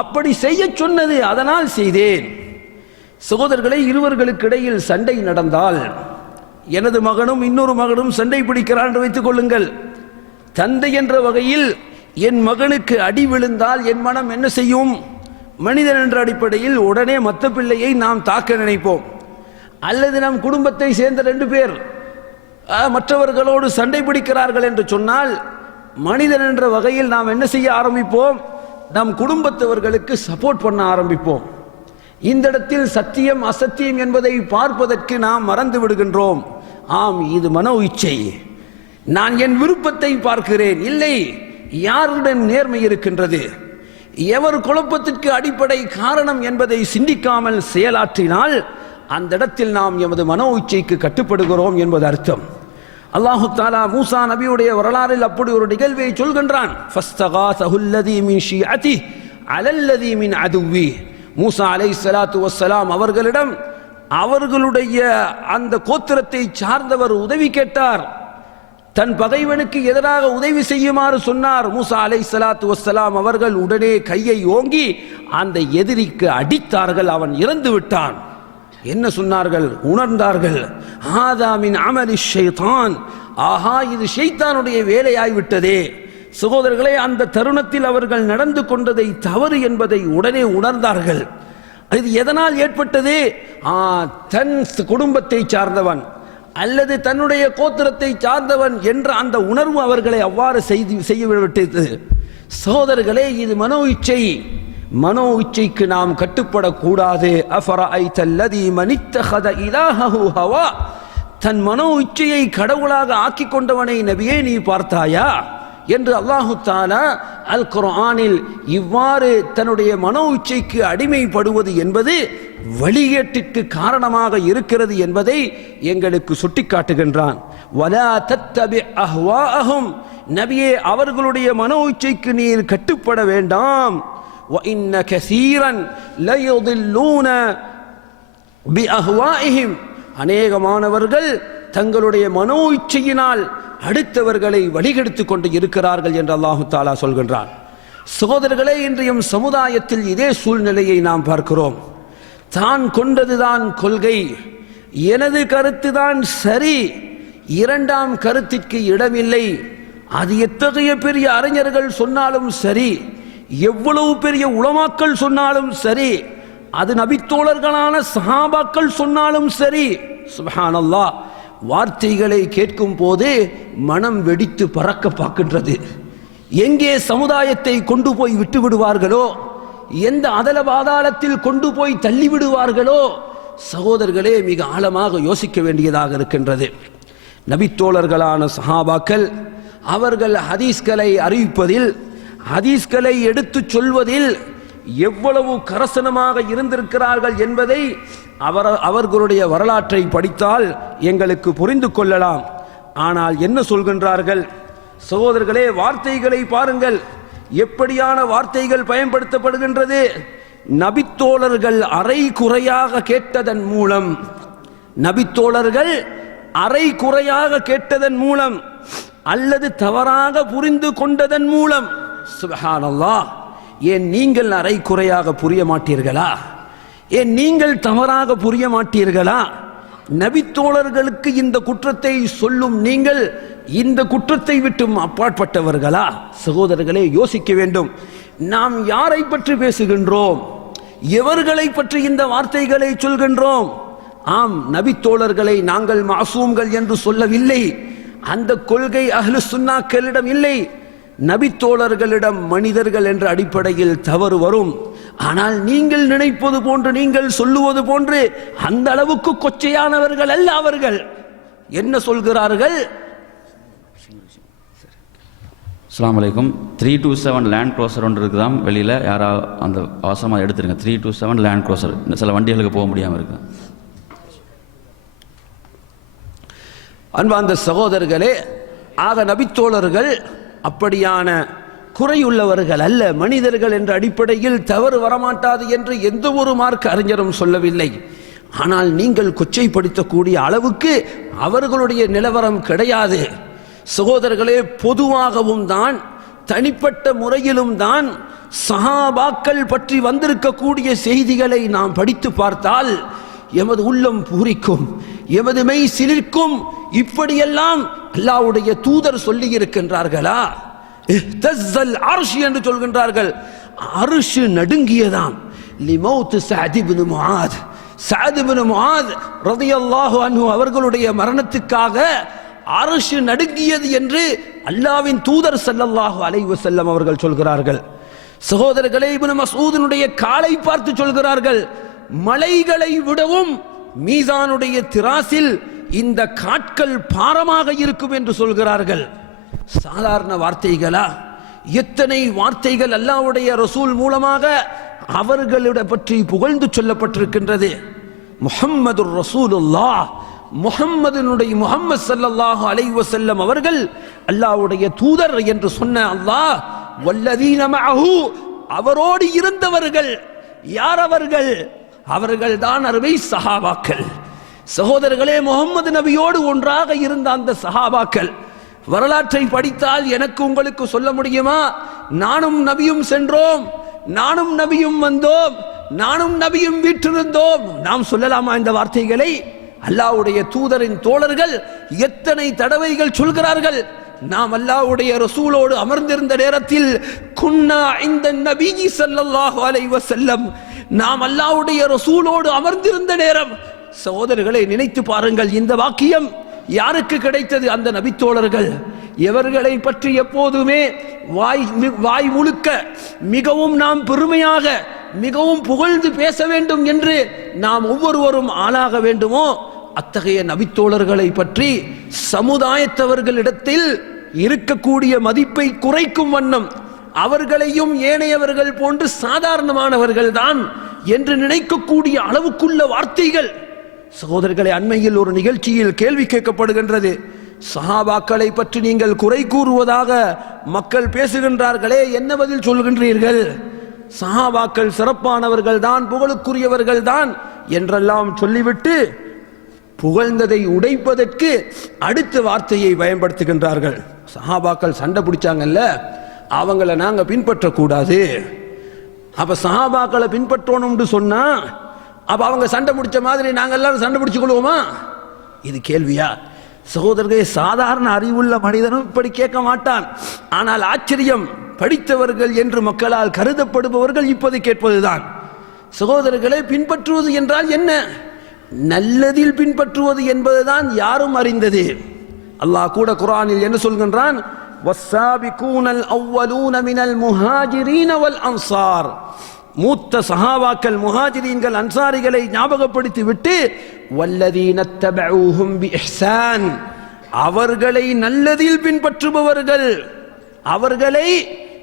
அப்படி செய்ய சொன்னது, அதனால் செய்தேன். சகோதரர்களை, இருவர்களுக்கு இடையில் சண்டை நடந்தால், எனது மகனும் இன்னொரு மகனும் சண்டை பிடிக்கிறான் என்று வைத்துக் கொள்ளுங்கள். தந்தை என்ற வகையில் என் மகனுக்கு அடி விழுந்தால் என் மனம் என்ன செய்யும், மனிதன் என்ற அடிப்படையில் உடனே மற்ற பிள்ளையை நாம் தாக்க நினைப்போம். அல்லது நம் குடும்பத்தை சேர்ந்த 2 பேர் மற்றவர்களோடு சண்டை பிடிக்கிறார்கள் என்று சொன்னால் மனிதன் என்ற வகையில் நாம் என்ன செய்ய ஆரம்பிப்போம், நம் குடும்பத்தவர்களுக்கு சப்போர்ட் பண்ண ஆரம்பிப்போம். இந்த இடத்தில் சத்தியம் அசத்தியம் என்பதை பார்ப்பதற்கு நாம் மறந்து விடுகின்றோம். ஆம், இது மனோ இச்சை, நான் என் விருப்பத்தை பார்க்கிறேன், இல்லை யாருடன் நேர்மை இருக்கின்றது, எவர் குழப்பத்திற்கு அடிப்படை காரணம் என்பதை சிந்திக்காமல் செயலாற்றினால் அந்த இடத்தில் நாம் எமது மனோ இச்சைக்கு கட்டுப்படுகிறோம் என்பது அர்த்தம். அல்லாஹு தஆலா மூசா நபியுடைய வரலாறில் அப்படி ஒரு நிகழ்வை சொல்கின்றான், ஃபஸ்தகாஸஹுல்லதீ மின் ஷிஅதி அலல்லதீ மின் அதுவி, மூசா அலைஹிஸ்ஸலாத்து வஸ்ஸலாம் அவர்களிடம் அவர்களுடைய அந்த கோத்திரத்தை சார்ந்தவர் உதவி கேட்டார், தன் பகைவனுக்கு எதிராக உதவி செய்யுமாறு சொன்னார். மூசா அலைஹிஸ்ஸலாத்து வஸ்ஸலாம் அவர்கள் உடனே கையை ஓங்கி அந்த எதிரிக்கு அடித்தார்கள், அவன் இறந்து விட்டான். என்ன சொன்னார்கள், உணர்ந்தார்கள், ஹாதா மின் அமலி ஷைத்தான், ஆஹா இது ஷைத்தானுடைய வேலையாய்விட்டதே. சகோதரர்களே, அந்த தருணத்தில் அவர்கள் நடந்து கொண்டதை தவறு என்பதை உடனே உணர்ந்தார்கள். இது எதனால் ஏற்பட்டது, தன் குடும்பத்தை சார்ந்தவன் அல்லது தன்னுடைய கோத்திரத்தை சார்ந்தவன் என்ற அந்த உணர்வு அவர்களை அவ்வாறு செய்யவிட்டது. சகோதரர்களே, இது மனோ இச்சை, மனோ இச்சைக்கு நாம் கட்டுப்படக்கூடாது. அஃபரஐதல்லதீ மனித்தஹத இலாஹஹு ஹவா, தன் மனோ இச்சையை கடவுளாக ஆக்கி கொண்டவனை நபியே நீ பார்த்தாயா என்று அல்லாஹு தஆலா அல் குர்ஆனில் இவ்வாறு தன்னுடைய மனோ இச்சைக்கு அடிமைப்படுவது என்பது வழிகேட்டிற்கு காரணமாக இருக்கிறது என்பதை எங்களுக்கு சுட்டிக்காட்டுகின்றான். வலா தத்தபி அஹ்வாஅஹும், நபியே அவர்களுடைய மனோ இச்சைக்கு நீர் கட்டுப்பட வேண்டாம். وَإِنَّ كَثِيرًا لَيُضِلُّونَ بِأَهْوَائِهِمْ, அநேகமானவர்கள் தங்களுடைய மனோ இச்சையினால் அடுத்தவர்களை வழிகெடுத்துக் கொண்டு இருக்கிறார்கள் என்று அல்லாஹு தஆலா சொல்கின்றான். சகோதரர்களே, இன்றைய சமுதாயத்தில் இதே சூழ்நிலையை நாம் பார்க்கிறோம். தான் கொண்டதுதான் கொள்கை, எனது கருத்துதான் சரி, இரண்டாம் கருத்திற்கு இடமில்லை. அது எத்தகைய பெரிய அறிஞர்கள் சொன்னாலும் சரி, எவ்வளவு பெரிய உலமாக்கள் சொன்னாலும் சரி, அது நபித்தோழர்களான சஹாபாக்கள் சொன்னாலும் சரி, சுப்ஹானல்லாஹ், வார்த்தைகளை கேட்கும் போது மனம் வெடித்து பறக்க பார்க்கின்றது. எங்கே சமுதாயத்தை கொண்டு போய் விட்டு விடுவார்களோ, எந்த அதல பாதாளத்தில் கொண்டு போய் தள்ளி விடுவார்களோ, சகோதரர்களே மிக ஆழமாக யோசிக்க வேண்டியதாக இருக்கின்றது. நபித்தோழர்களான சஹாபாக்கள் அவர்கள் ஹதீஸ்களை அறிவிப்பதில், ஹதீஸ்களை எடுத்துச் சொல்வதில் எவ்வளவு கரசனமாக இருந்திருக்கிறார்கள் என்பதை அவர்களுடைய வரலாற்றை படித்தால் எங்களுக்கு புரிந்து கொள்ளலாம். ஆனால் என்ன சொல்கின்றார்கள் சகோதரர்களே, வார்த்தைகளை பாருங்கள், எப்படியான வார்த்தைகள் பயன்படுத்தப்படுகின்றது. நபித்தோழர்கள் அரை குறையாக கேட்டதன் மூலம், நபித்தோழர்கள் அரை குறையாக கேட்டதன் மூலம் அல்லது தவறாக புரிந்து கொண்டதன் மூலம், சுப்ஹானல்லாஹ், ஏன் நீங்கள் அரை குறையாக புரிய மாட்டீர்களா? ஏன் நீங்கள் தவறாக புரிய மாட்டீர்களா? நபித்தோழர்களுக்கு இந்த குற்றத்தை சொல்லும் நீங்கள் இந்த குற்றத்தை விட்டும் அப்பாற்பட்டவர்களா? சகோதரர்களே யோசிக்க வேண்டும். நாம் யாரை பற்றி பேசுகின்றோம்? எவர்களை பற்றி இந்த வார்த்தைகளை சொல்கின்றோம்? ஆம், நபித்தோழர்களை நாங்கள் மாசூம்கள் என்று சொல்லவில்லை. அந்த கொள்கை அஹ்லு சுன்னாக்களிடம் இல்லை. நபித்தோழர்களிடம் மனிதர்கள் என்ற அடிப்படையில் தவறு வரும். ஆனால் நீங்கள் நினைப்பது போன்று, நீங்கள் சொல்லுவது போன்று அந்த அளவுக்கு கொச்சையானவர்கள் அல்ல அவர்கள். என்ன சொல்கிறார்கள்? அஸ்ஸலாமு அலைக்கும். 327 லேண்ட் க்ரோசர் ஒன்று இருக்குதான் வெளியில், யாரா அந்த அவசரமாக எடுத்துருங்க. 327 லேண்ட் க்ரோசர், சில வண்டிகளுக்கு போக முடியாமல் இருக்கு. அன்பார்ந்த சகோதரர்களே, ஆக நபித்தோழர்கள் அப்படியான குறையுள்ளவர்கள் அல்ல, மனிதர்கள் என்ற அடிப்படையில் தவறு வரமாட்டாது என்று எந்த ஒரு மார்க்க அறிஞரும் சொல்லவில்லை. ஆனால் நீங்கள் கொச்சைப்படுத்தக்கூடிய அளவுக்கு அவர்களுடைய நிலவரம் கிடையாது. சகோதரர்களே, பொதுவாகவும் தான் தனிப்பட்ட முறையிலும் தான் சஹாபாக்கள் பற்றி வந்திருக்கக்கூடிய செய்திகளை நாம் படித்து பார்த்தால் எமது உள்ளம் பூரிக்கும், எமது மெய் சிலிர்க்கும். இப்படியெல்லாம் அல்லாஹ்வுடைய தூதர் சொல்லி இருக்கின்றார்களா? இஹ்தஸ்ஸல் அர்ஷ் என்று சொல்கின்றார்கள். அர்ஷ் நடுங்கியதாம். லிமௌத் சஅத் இப்னு முஆத், சஅத் இப்னு முஆத் ரலியல்லாஹு அன்ஹு அவர்களுடைய மரணத்துக்காக அர்ஷ் நடுங்கியது என்று அல்லாஹ்வின் தூதர் ஸல்லல்லாஹு அலைஹி வஸல்லம் அவர்கள் சொல்கிறார்கள். சகோதரர்களே, இப்னு மஸ்ஊதினுடைய காலை பார்த்து சொல்கிறார்கள், மலைகளை விடவும் மீசானுடைய திராசில் இந்த காட்கள் பாரமாக இருக்கும் என்று சொல்கிறார்கள். சாதாரண வார்த்தைகளா? எத்தனை வார்த்தைகள் அல்லாஹ்வுடைய ரசூல் மூலமாக அவர்களிட பற்றி புகழ்ந்து சொல்லப்பட்டிருக்கின்றது. முஹம்மதுர் ரசூலுல்லாஹ், முஹம்மது ஸல்லல்லாஹு அலைஹி வஸல்லம் அவர்கள் அல்லாஹ்வுடைய தூதர் என்று சொன்ன அல்லாஹ், வல்லதீன மஅஹு, அவரோடு இருந்தவர்கள். யார் அவர்கள்? அவர்கள் தான் அருமை சஹாபாக்கள். சகோதரர்களே, முகமது நபியோடு ஒன்றாக இருந்த அந்த சஹாபாக்கள் வரலாற்றை படித்தால் எனக்கு உங்களுக்கு சொல்ல முடியுமா? நானும் நபியும் சென்றோம், நானும் நபியும் வந்தோம், நானும் நபியும் வீற்றிருந்தோம். நாம் சொல்லலாமா இந்த வார்த்தைகளை? அல்லாஹ்வுடைய தூதரின் தோழர்கள் எத்தனை தடவைகள் சொல்கிறார்கள். நாம் அல்லாஹ்வுடைய ரசூலோடு அமர்ந்திருந்த நேரத்தில் குன்னா இந்த நபி ஸல்லல்லாஹு அலைஹி வஸல்லம், நாம் அல்லாஹ்வுடைய ரசூலோடு அமர்ந்திருந்த நேரம். சகோதரர்களை, நினைத்து பாருங்கள், இந்த வாக்கியம் யாருக்கு கிடைத்தது? அந்த நபித்தோழர்கள். எவர்களை பற்றி எப்போதுமே வாய் முழுக்க மிகவும் நாம் பெருமையாக, மிகவும் புகழ்ந்து பேச வேண்டும் என்று நாம் ஒவ்வொருவரும் ஆளாக வேண்டுமோ, அத்தகைய நபித்தோழர்களை பற்றி சமுதாயத்தவர்களிடத்தில் இருக்கக்கூடிய மதிப்பை குறைக்கும் வண்ணம் அவர்களையும் ஏனையவர்கள் போன்று சாதாரணமானவர்கள் தான் என்று நினைக்கக்கூடிய அளவுக்குள்ள வார்த்தைகள். சகோதரர்களை, அண்மையில் ஒரு நிகழ்ச்சியில் கேள்வி கேட்கப்படுகின்றது, சஹாபாக்களை பற்றி நீங்கள் குறை கூறுவதாக மக்கள் பேசுகின்றார்களே, என்ன பதில் சொல்கின்றீர்கள்? சஹாபாக்கள் சிறப்பானவர்கள் தான், புகழுக்குரியவர்கள் தான் என்றெல்லாம் சொல்லிவிட்டு புகழ்ந்ததை உடைப்பதற்கு அடுத்த வார்த்தையை பயன்படுத்துகின்றார்கள். சஹாபாக்கள் சண்டை பிடிச்சாங்கல்ல, அவங்கள நாங்க பின்பற்றக்கூடாது. அப்ப சஹாபாக்களை பின்பற்றணும்னு சொன்னா அப்ப அவங்க சண்டை பிடிச்ச மாதிரி நாங்க எல்லாரும் சண்டை பிடிச்சு கொள்வோமா? இது கேள்வியா? சகோதரர்களே, சாதாரண அறிவுள்ள மனிதனும் இப்படி கேட்க மாட்டான். ஆனால் ஆச்சரியம், படித்தவர்கள் என்று மக்களால் கருதப்படுபவர்கள் இப்போது கேட்பதுதான். சகோதரர்களை, பின்பற்றுவது என்றால் என்ன? நல்லதில் பின்பற்றுவது என்பதுதான் யாரும் அறிந்தது. அல்லாஹ் கூட குர்ஆனில் என்ன சொல்கின்றான்? வஸ்ஸாபிகூனல் அவ்வலூன மினல் முஹாஜிரீன வல் அன்சார். மூத்த சஹாபாக்கள் முஹாஜிரீன்கள் அன்சாரிகளை ஞாபகப்படுத்தி விட்டு வல்லதீன தபஊஹும் பிஇஹ்சான், அவர்களை நல்லதில் பின்பற்றுபவர்கள், அவர்களை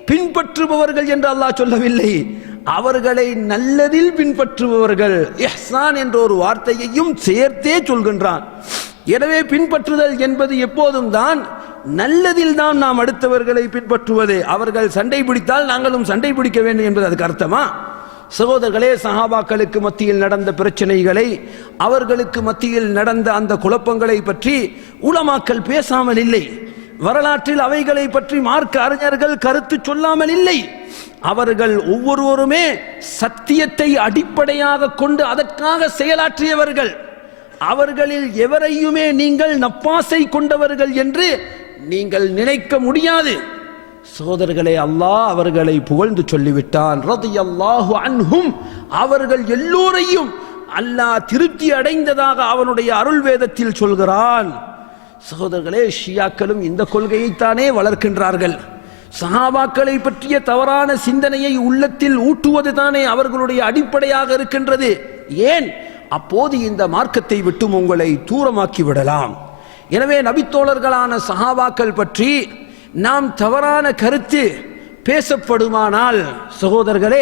பின்பற்றுபவர்கள் என்று அல்லாஹ் சொல்லவில்லை, அவர்களை நல்லதில் பின்பற்றுபவர்கள். இஹ்சான் என்ற ஒரு வார்த்தையையும் சேர்த்தே சொல்கின்றான். எனவே பின்பற்றுதல் என்பது எப்போதும் தான் நல்லதில் தான் நாம் அடுத்தவர்களை பின்பற்றுவது. அவர்கள் சண்டை பிடித்தால் நாங்களும் சண்டை பிடிக்க வேண்டும் என்பது அதுக்கு அர்த்தமா? சகோதரர்களே, சஹாபாக்களுக்கு மத்தியில் நடந்த பிரச்சனைகளை, அவர்களுக்கு மத்தியில் நடந்த அந்த குழப்பங்களை பற்றி உலமாக்கள் பேசாமல் இல்லை. வரலாற்றில் அவைகளை பற்றி மார்க்க அறிஞர்கள் கருத்து சொல்லாமல் இல்லை. அவர்கள் ஒவ்வொருவருமே சத்தியத்தை அடிப்படையாக கொண்டு அதற்காக செயலாற்றியவர்கள். அவர்களில் எவரையுமே நீங்கள் நப்பாசை கொண்டவர்கள் என்று நீங்கள் நினைக்க முடியாது. சகோதரர்களே, அல்லாஹ் அவர்களை புகழ்ந்து சொல்லிவிட்டான். ரலியல்லாஹு அன்ஹும், அவர்கள் எல்லோரையும் அல்லாஹ் திருப்தி அடைந்ததாக அவனுடைய அருள் வேதத்தில் சொல்கிறான். சகோதரர்களே, ஷியாக்களும் இந்த கொள்கையைத்தானே வளர்க்கின்றார்கள். சஹாபாக்களை பற்றிய தவறான சிந்தனையை உள்ளத்தில் ஊட்டுவது தானே அவர்களுடைய அடிப்படையாக இருக்கின்றது. ஏன்? அப்போது இந்த மார்க்கத்தை விட்டும் உங்களை தூரமாக்கி விடலாம். எனவே நபித்தோழர்களான சஹாபாக்கள் பற்றி நாம் தவறான கருத்து பேசப்படுமானால் சகோதரர்களே,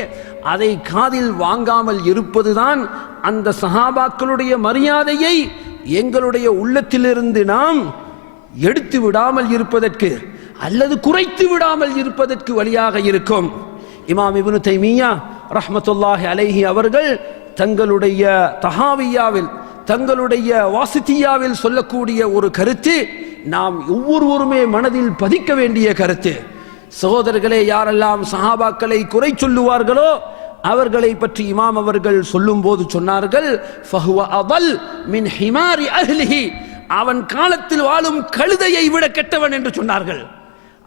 அதை காதில் வாங்காமல் இருப்பதுதான் அந்த சஹாபாக்களுடைய மரியாதையை எங்களுடைய உள்ளத்திலிருந்து நாம் எடுத்து விடாமல் இருப்பதற்கு அல்லது குறைத்து விடாமல் இருப்பதற்கு வழியாக இருக்கும். இமாம் இப்னு தைமிய்யா ரஹ்மத்துல்லாஹி அலைஹி அவர்கள் தங்களுடைய தஹாவியாவில், தங்களுடைய வாசித்தியாவில் சொல்லக்கூடிய ஒரு கருத்து நாம் ஒவ்வொருவருமே மனதில் பதிக்க வேண்டிய கருத்து. சகோதரர்களே, யாரெல்லாம் சஹாபாக்களை குறை சொல்லுவார்களோ அவர்களை பற்றி இமாம் அவர்கள் சொல்லும் போது சொன்னார்கள், ஃபஹுவ அதல் மின் ஹிமாரி அஹ்லிஹி, அவன் காலத்தில் வாழும் கழுதையை விட கெட்டவன் என்று சொன்னார்கள்.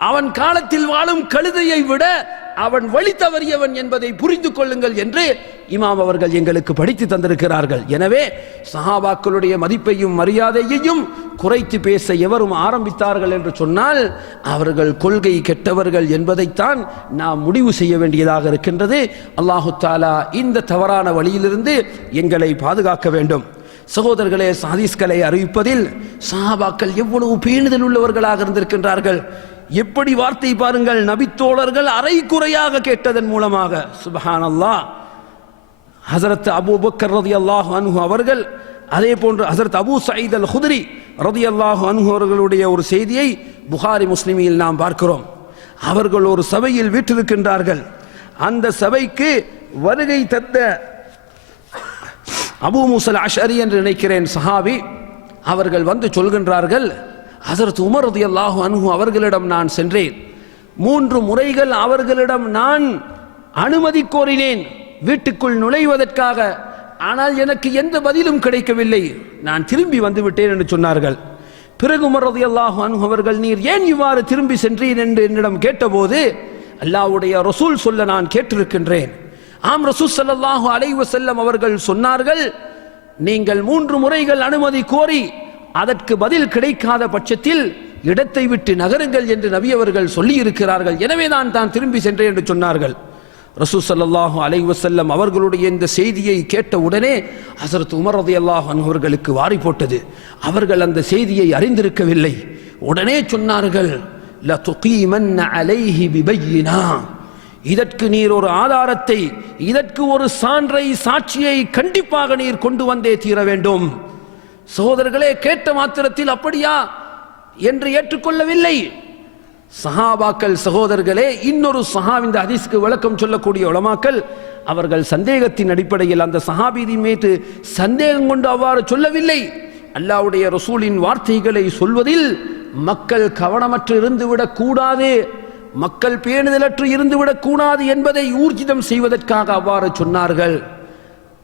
அவன் காலத்தில் வாழும் கழுதையை விட அவன் வழி தவறியவன் என்பதை புரிந்து கொள்ளுங்கள் என்று இமாம் அவர்கள் எங்களுக்கு படித்து தந்திருக்கிறார்கள். எனவே சஹாபாக்களுடைய மதிப்பையும் மரியாதையையும் குறைத்து பேச எவரும் ஆரம்பித்தார்கள் என்று சொன்னால் அவர்கள் கொள்கை கெட்டவர்கள் என்பதைத்தான் நாம் முடிவு செய்ய வேண்டியதாக இருக்கின்றது. அல்லாஹு தாலா இந்த தவறான வழியிலிருந்து எங்களை பாதுகாக்க வேண்டும். சகோதரர்களே, ஹதீஸ்களை அறிவிப்பதில் சஹாபாக்கள் எவ்வளவு பேணுதல் உள்ளவர்களாக இருந்திருக்கின்றார்கள். எப்படி வார்த்தை பாருங்கள், நபித்தோழர்கள் அரை குறையாக கேட்டதன் மூலமாக சுப்ஹானல்லாஹ். ஹஸரத் அபூபக்கர் ரலியல்லாஹு அன்ஹு அவர்கள், அதே போன்று ஹஸரத் அபூ சயீத் அல் குத்ரி ரலியல்லாஹு அன்ஹு அவர்களுடைய ஒரு செய்தியை புகாரி முஸ்லிமில் நாம் பார்க்கிறோம். அவர்கள் ஒரு சபையில் வீற்றிருக்கின்றார்கள். அந்த சபைக்கு வருகை தந்த அபூ மூஸா அஷ்அரி என்று நினைக்கிறேன் சஹாபி, அவர்கள் வந்து சொல்கின்றார்கள், ஹஸரத் உமர் ரலியல்லாஹு அன்ஹு அவர்களிடம் நான் சென்றேன். 3 முறைகள் அவர்களிடம் நான் அனுமதி கோரினேன் வீட்டுக்குள் நுழைவதற்காக. ஆனால் எனக்கு எந்த பதிலும் கிடைக்கவில்லை. நான் திரும்பி வந்து விட்டேன் என்று சொன்னார்கள். பிறகு உமர் ரலியல்லாஹு அன்ஹு அவர்கள், நீர் ஏன் இவ்வாறு திரும்பி சென்றீர் என்று என்னிடம் கேட்டபோது, அல்லாஹ்வுடைய ரசூல் சொல்ல நான் கேட்டிருக்கின்றேன். ஆம், ரசூல் ஸல்லல்லாஹு அலைஹி வஸல்லம் அவர்கள் சொன்னார்கள், நீங்கள் 3 முறைகள் அனுமதி கோரி அதற்கு பதில் கிடைக்காத பட்சத்தில் இடத்தை விட்டு நகருங்கள் என்று நபி அவர்கள் சொல்லி இருக்கிறார்கள். எனவே தான் திரும்பி சென்றேன் என்று சொன்னார்கள். ரசூல் ஸல்லல்லாஹு அலைஹி வஸல்லம் அவர்களுடைய இந்த செய்தியை கேட்ட உடனே ஹஸரத் உமர் ரலியல்லாஹு அன்ஹு அவர்களுக்கு வாரி போட்டது. அவர்கள் அந்த செய்தியை அறிந்திருக்கவில்லை. உடனே சொன்னார்கள், ல துகீமன்ன அலைஹி பிபையினா, இதற்கு நீர் ஒரு ஆதாரத்தை, இதற்கு ஒரு சான்றை, சாட்சியை கண்டிப்பாக நீர் கொண்டு வந்தே தீர வேண்டும். சகோதரர்களே, கேட்ட மாத்திரத்தில் அப்படியா என்று ஏற்றுக்கொள்ளவில்லை சஹாபாக்கள். சகோதரர்களே, இன்னொரு சஹாபி, இந்த ஹதீஸ்க்கு விளக்கம் சொல்லக்கூடிய உலமாக்கள், அவர்கள் சந்தேகத்தின் அடிப்படையில் அந்த சஹாபியின் மீது சந்தேகம் கொண்டு அவ்வாறு சொல்லவில்லை. அல்லாஹ்வுடைய ரசூலின் வார்த்தைகளை சொல்வதில் மக்கள் கவனமற்று இருந்துவிடக் கூடாது, மக்கள் பேணுதலற்று இருந்துவிடக் கூடாது என்பதை ஊர்ஜிதம் செய்வதற்காக அவ்வாறு சொன்னார்கள்.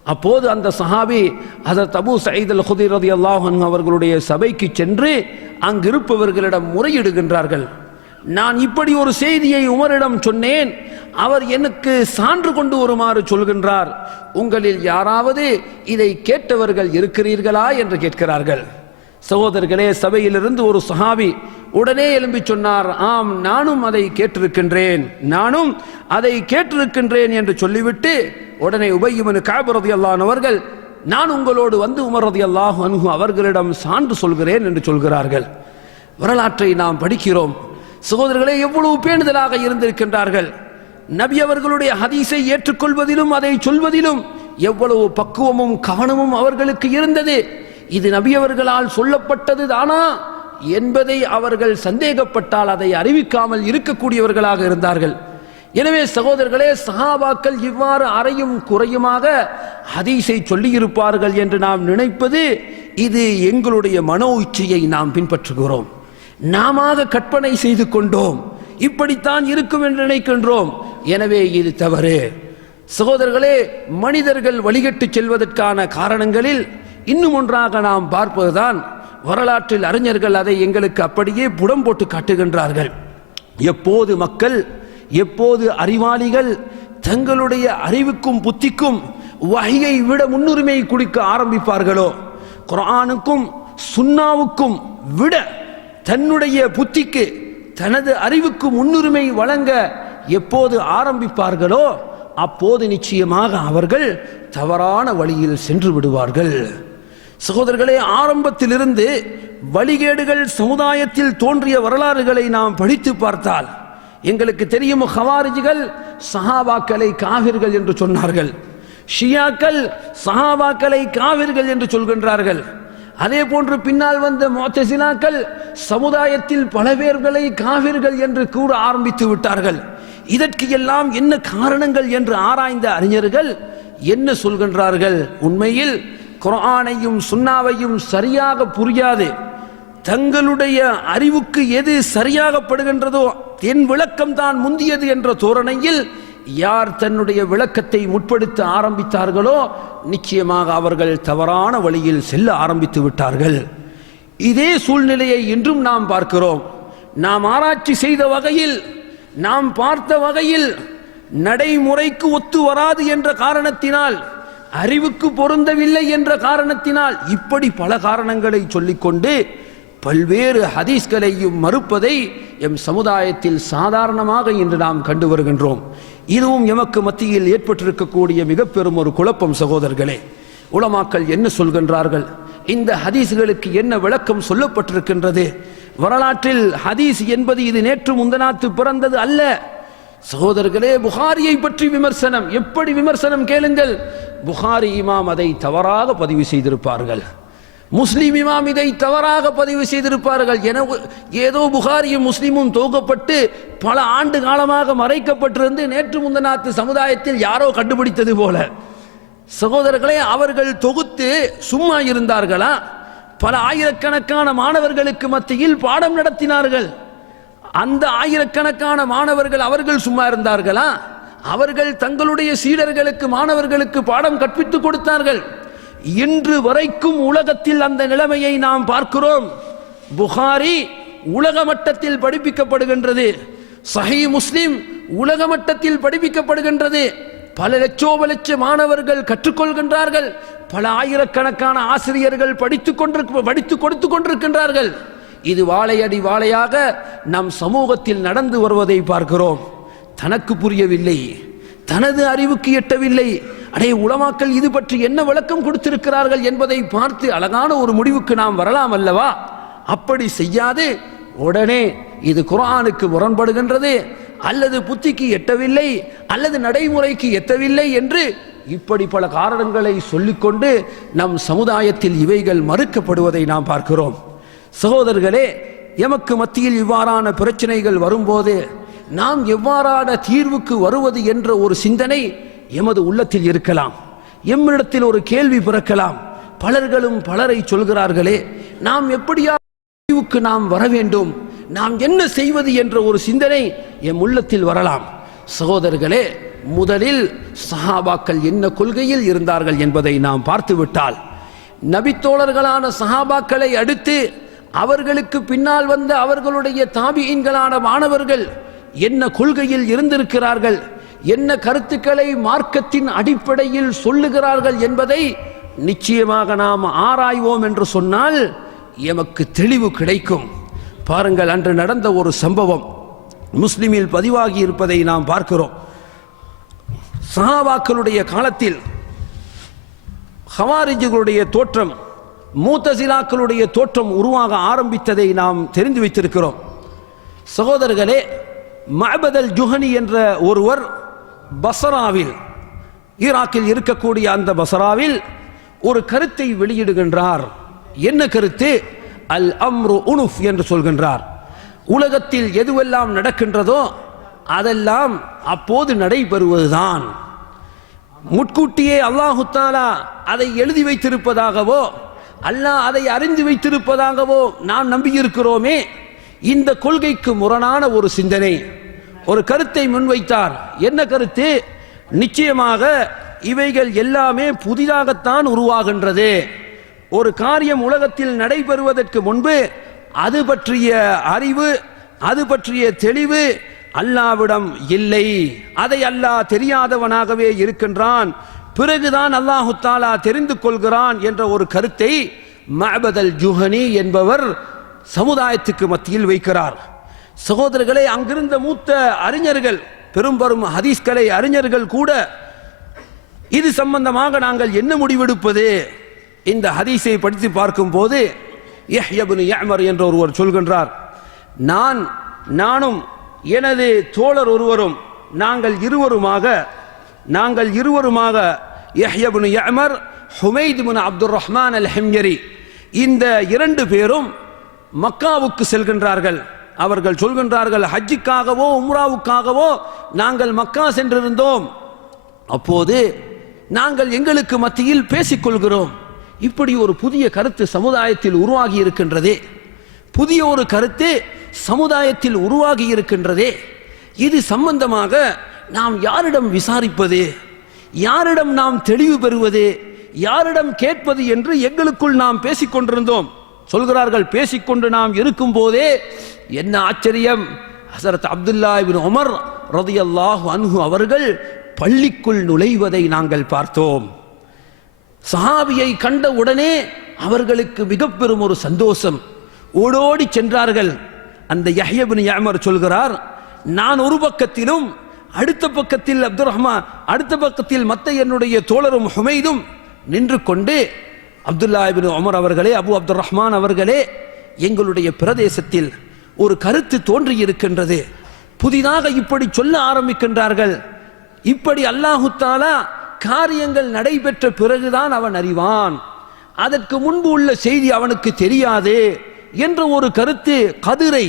அப்போது அந்த சஹாபி ஹஸரத் அபூ சயீத் அல் குத்ரி ரலியல்லாஹு அன்ஹு அவர்களுடைய சபைக்கு சென்று அங்கிருப்பவர்களிடம் முறையிடுகின்றார்கள். நான் இப்படி ஒரு செய்தியை உமரிடம் சொன்னேன், அவர் எனக்கு சான்று கொண்டு வருமாறு சொல்கின்றார். உங்களில் யாராவது இதை கேட்டவர்கள் இருக்கிறீர்களா என்று கேட்கிறார்கள். சகோதரர்களே, சபையிலிருந்து ஒரு சஹாபி உடனே எழும்பி சொன்னார், ஆம், நானும் அதை கேட்டிருக்கின்றேன் என்று சொல்லிவிட்டு உடனே உபய் இப்னு கஅப் ரலியல்லாஹு அன்ஹு அவர்கள், நான் உங்களோடு வந்து உமர் ரலியல்லாஹு அன்ஹு அவர்களிடம் சான்று சொல்கிறேன் என்று சொல்கிறார்கள். வரலாற்றை நாம் படிக்கிறோம். சகோதரர்களே, எவ்வளவு பேணுதலாக இருந்திருக்கின்றார்கள். நபி அவர்களுடைய ஹதீஸை ஏற்றுக்கொள்வதிலும் அதை சொல்வதிலும் எவ்வளவு பக்குவமும் கவனமும் அவர்களுக்கு இருந்தது. இது நபி அவர்களால் சொல்லப்பட்டது தானா என்பதை அவர்கள் சந்தேகப்பட்டால் அதை அறிவிக்காமல் இருக்கக்கூடியவர்களாக இருந்தார்கள். எனவே சகோதரர்களே, சஹாபாக்கள் இவ்வாறு அறையும் குறையுமாக ஹதீஸை சொல்லியிருப்பார்கள் என்று நாம் நினைப்பது, இது எங்களுடைய மனோ இச்சையை நாம் பின்பற்றுகிறோம். நாம கற்பனை செய்து கொண்டோம், இப்படித்தான் இருக்கும் என்று நினைக்கின்றோம். எனவே இது தவறு. சகோதரர்களே, மனிதர்கள் வழிகட்டு செல்வதற்கான காரணங்களில் இன்னும் ஒன்றாக நாம் பார்ப்பதுதான், வரலாற்றில் அறிஞர்கள் அதை எங்களுக்கு அப்படியே புடம் போட்டு காட்டுகின்றார்கள். எப்போது மக்கள், எப்போது அறிவாளிகள் தங்களுடைய அறிவுக்கும் புத்திக்கும் வஹியை விட முன்னுரிமை கொடுக்க ஆரம்பிப்பார்களோ, குர்ஆனுக்கும் சுன்னாவுக்கும் விட தன்னுடைய புத்திக்கு, தனது அறிவுக்கு முன்னுரிமை வழங்க எப்போது ஆரம்பிப்பார்களோ அப்போது நிச்சயமாக அவர்கள் தவறான வழியில் சென்று விடுவார்கள். சகோதரர்களே, ஆரம்பத்திலிருந்து வழிகேடுகள் சமுதாயத்தில் தோன்றிய வரலாறுகளை நாம் படித்து பார்த்தால் எங்களுக்கு தெரியும். ஹவாரிஜிகள் சஹாபாக்களை காவிர்கள் என்று சொன்னார்கள். ஷியாக்கள் சஹாபாக்களை காவிர்கள் என்று சொல்கின்றார்கள். அதே போன்று பின்னால் வந்த முஅ்தஸிலாக்கள் சமுதாயத்தில் பல பேர்களை காவிர்கள் என்று கூற ஆரம்பித்து விட்டார்கள். இதற்கு எல்லாம் என்ன காரணங்கள் என்று ஆராய்ந்த அறிஞர்கள் என்ன சொல்கின்றார்கள்? உண்மையில் குர்ஆனையும் சுன்னாவையும் சரியாக புரியாது, தங்களுடைய அறிவுக்கு எது சரியாகப்படுகின்றதோ என் விளக்கம் தான் முந்தியது என்ற தோரணையில் யார் தன்னுடைய விளக்கத்தை முற்படுத்த ஆரம்பித்தார்களோ நிச்சயமாக அவர்கள் தவறான வழியில் செல்ல ஆரம்பித்து விட்டார்கள். இதே சூழ்நிலையை இன்றும் நாம் பார்க்கிறோம். நாம் ஆராய்ச்சி செய்த வகையில், நாம் பார்த்த வகையில் நடைமுறைக்கு ஒத்து வராது என்ற காரணத்தினால், அறிவுக்கு பொருந்தவில்லை என்ற காரணத்தினால், இப்படி பல காரணங்களை சொல்லிக்கொண்டு பல்வேறு ஹதீஸ்களையும் மறுப்பதை எம் சமுதாயத்தில் சாதாரணமாக இன்று நாம் கண்டு வருகின்றோம். இதுவும் எமக்கு மத்தியில் ஏற்பட்டிருக்கக்கூடிய மிக பெரும் ஒரு குழப்பம். சகோதரர்களே, உலமாக்கள் என்ன சொல்கின்றார்கள்? இந்த ஹதீஸ்களுக்கு என்ன விளக்கம் சொல்லப்பட்டிருக்கின்றது? வரலாற்றில் ஹதீஸ் என்பது இது நேற்று முந்தநாத்து பிறந்தது அல்ல. சகோதரர்களே, புகாரியை பற்றி விமர்சனம், எப்படி விமர்சனம் கேளுங்கள். புகாரி இமாம் அதை தவறாக பதிவு செய்திருப்பார்கள், முஸ்லிம் இமாம் இதை தவறாக பதிவு செய்திருப்பார்கள். ஏதோ புகாரியும் முஸ்லிமும் தொகுக்கப்பட்டு பல ஆண்டு காலமாக மறைக்கப்பட்டிருந்து நேற்று முந்தநாத்து சமுதாயத்தில் யாரோ கண்டுபிடித்தது போல. சகோதரர்களே, அவர்கள் தொகுத்து சும்மா இருந்தார்களா? பல ஆயிரக்கணக்கான மாணவர்களுக்கு மத்தியில் பாடம் நடத்தினார்கள். அந்த ஆயிரக்கணக்கான மாணவர்கள் அவர்கள் சும்மா இருந்தார்களா? அவர்கள் தங்களுடைய சீடர்களுக்கு மாணவர்களுக்கு பாடம் கற்பித்துக் கொடுத்தார்கள். இன்று வரைக்கும் உலகத்தில் அந்த நிலைமையை நாம் பார்க்கிறோம். புகாரி உலக மட்டத்தில் படிப்பிக்கப்படுகின்றது, சஹீஹ் முஸ்லிம் உலக மட்டத்தில் படிப்பிக்கப்படுகின்றது. பல லட்ச மாணவர்கள் கற்றுக்கொள்கின்றார்கள். பல ஆயிரக்கணக்கான ஆசிரியர்கள் படித்து கொடுத்து கொண்டிருக்கின்றார்கள். இது வாழையடி வாழையாக நம் சமூகத்தில் நடந்து வருவதை பார்க்கிறோம். தனக்கு புரியவில்லை, தனது அறிவுக்கு எட்டவில்லை. அடே, உலமாக்கள் இது பற்றி என்ன விளக்கம் கொடுத்திருக்கிறார்கள் என்பதை பார்த்து அழகான ஒரு முடிவுக்கு நாம் வரலாம் அல்லவா? அப்படி செய்யாது உடனே இது குர்ஆனுக்கு முரண்படுகின்றது, அல்லது புத்திக்கு எட்டவில்லை, அல்லது நடைமுறைக்கு எட்டவில்லை என்று இப்படி பல காரணங்களை சொல்லிக்கொண்டு நம் சமுதாயத்தில் இவைகள் மறுக்கப்படுவதை நாம் பார்க்கிறோம். சகோதரர்களே, எமக்கு மத்தியில் இவ்வாறான பிரச்சனைகள் வரும்போது நாம் எவ்வாறான தீர்வுக்கு வருவது என்ற ஒரு சிந்தனை எமது உள்ளத்தில் இருக்கலாம். எம்மிடத்தில் ஒரு கேள்வி பிறக்கலாம். பலர்களும் பலரை சொல்கிறார்களே, நாம் எப்படியா தீர்வுக்கு நாம் வர வேண்டும், நாம் என்ன செய்வது என்ற ஒரு சிந்தனை எம் உள்ளத்தில் வரலாம். சகோதரர்களே, முதலில் சஹாபாக்கள் என்ன கொள்கையில் இருந்தார்கள் என்பதை நாம் பார்த்துவிட்டால், நபித்தோழர்களான சஹாபாக்களை அடுத்து அவர்களுக்கு பின்னால் வந்த அவர்களுடைய தாபிஈன்களான மாணவர்கள் என்ன கொள்கையில் இருந்திருக்கிறார்கள், என்ன கருத்துக்களை மார்க்கத்தின் அடிப்படையில் சொல்லுகிறார்கள் என்பதை நிச்சயமாக நாம் ஆராய்வோம் என்று சொன்னால் எமக்கு தெளிவு கிடைக்கும். பாருங்கள், அன்று நடந்த ஒரு சம்பவம் முஸ்லிமில் பதிவாகி இருப்பதை நாம் பார்க்கிறோம். சஹாபாக்களுடைய காலத்தில் ஹவாரிஜிகளுடைய தோற்றம், முஅ்தஸிலாக்களுடைய தோற்றம் உருவாக ஆரம்பித்ததை நாம் தெரிந்து வைத்திருக்கிறோம். சகோதரர்களே, மஅபத் அல் ஜுஹனி என்ற ஒருவர் பஸ்ராவில், ஈராக்கில் இருக்கக்கூடிய அந்த பஸ்ராவில் ஒரு கருத்தை வெளியிடுகின்றார். என்ன கருத்து? அல் அம்ரு உனுஃப் என்று சொல்கின்றார். உலகத்தில் எதுவெல்லாம் நடக்கின்றதோ அதெல்லாம் அப்போது நடைபெறுவதுதான். முட்கூட்டியே அல்லாஹு தஆலா அதை எழுதி வைத்திருப்பதாகவோ, அல்லாஹ் அதை அறிந்து வைத்திருப்பதாகவோ நாம் நம்பியிருக்கிறோமே. இந்த கொள்கைக்கு முரணான ஒரு சிந்தனை, ஒரு கருத்தை முன்வைத்தார். என்ன கருத்து? நிச்சயமாக இவைகள் எல்லாமே புதிதாகத்தான் உருவாகின்றது. ஒரு காரியம் உலகத்தில் நடைபெறுவதற்கு முன்பு அது பற்றிய அறிவு, அது பற்றிய தெளிவு அல்லாஹ்விடம் இல்லை. அதை அல்லாஹ் தெரியாதவனாகவே இருக்கின்றான், பிறகுதான் அல்லாஹு தஆலா தெரிந்து கொள்கிறான் என்ற ஒரு கருத்தை மஅபத் அல் ஜுஹனி என்பவர் சமுதாயத்துக்கு மத்தியில் வைக்கிறார். சகோதரர்களே, அங்கிருந்த மூத்த அறிஞர்கள், பெரும்பெரும் ஹதீஸ்கலை அறிஞர்கள் கூட இது சம்பந்தமாக நாங்கள் என்ன முடிவெடுப்பது? இந்த ஹதீஸை படித்து பார்க்கும் போது யஹ்யா இப்னு யஅமர் என்ற ஒருவர் சொல்கின்றார், நானும் எனது தோழர் ஒருவரும் நாங்கள் இருவருமாக யஹ்யா இப்னு யஅமர், ஹுமைத் இப்னு அப்துர் ரஹ்மான் அல் ஹிம்யரி, இந்த இரண்டு பேரும் மக்காவுக்கு செல்கின்றார்கள். அவர்கள் சொல்கின்றார்கள், ஹஜ்ஜுக்காகவோ உம்ராவுக்காகவோ நாங்கள் மக்கா சென்றிருந்தோம். அப்போது நாங்கள் எங்களுக்கு மத்தியில் பேசிக்கொள்கிறோம், இப்படி ஒரு புதிய கருத்து சமுதாயத்தில் உருவாகி இருக்கின்றதே, புதிய ஒரு கருத்து சமுதாயத்தில் உருவாகி இருக்கின்றதே, இது சம்பந்தமாக நாம் யாரிடம் விசாரிப்பது, யாரிடம் நாம் தெளிவு பெறுவது, யாரிடம் கேட்பது என்று எங்களுக்குள் நாம் பேசிக்கொண்டிருந்தோம். சொல்கிறார்கள், பேசிக்கொண்டு நாம் இருக்கும் போதே என்ன ஆச்சரியம், ஹஸரத் அப்துல்லா இப்னு உமர் ரலியல்லாஹு அன்ஹு அவர்கள் பள்ளிக்குள் நுழைவதை நாங்கள் பார்த்தோம். சஹாபியை கண்ட உடனே அவர்களுக்கு மிக பெரும் ஒரு சந்தோஷம், ஓடோடி சென்றார்கள். அந்த யஹ்யா இப்னு யஅமர் சொல்கிறார், நான் ஒரு பக்கத்திலும் அடுத்த பக்கத்தில் அப்துர் ரஹ்மான், அடுத்த பக்கத்தில் மத்த என்னுடைய தோழரும் ஹுமைதும் நின்று கொண்டு, அப்துல்லா இப்னு உமர் அவர்களே, அபு அப்துர் ரஹ்மான் அவர்களே, எங்களுடைய பிரதேசத்தில் ஒரு கருத்து தோன்றி இருக்கின்றது, புதிதாக இப்படி சொல்ல ஆரம்பிக்கின்றார்கள், இப்படி அல்லாஹு தஆலா காரியங்கள் நடைபெற்ற பிறகுதான் அவன் அறிவான், அதற்கு முன்பு உள்ள செய்தி அவனுக்கு தெரியாது என்ற ஒரு கருத்து, கதிரை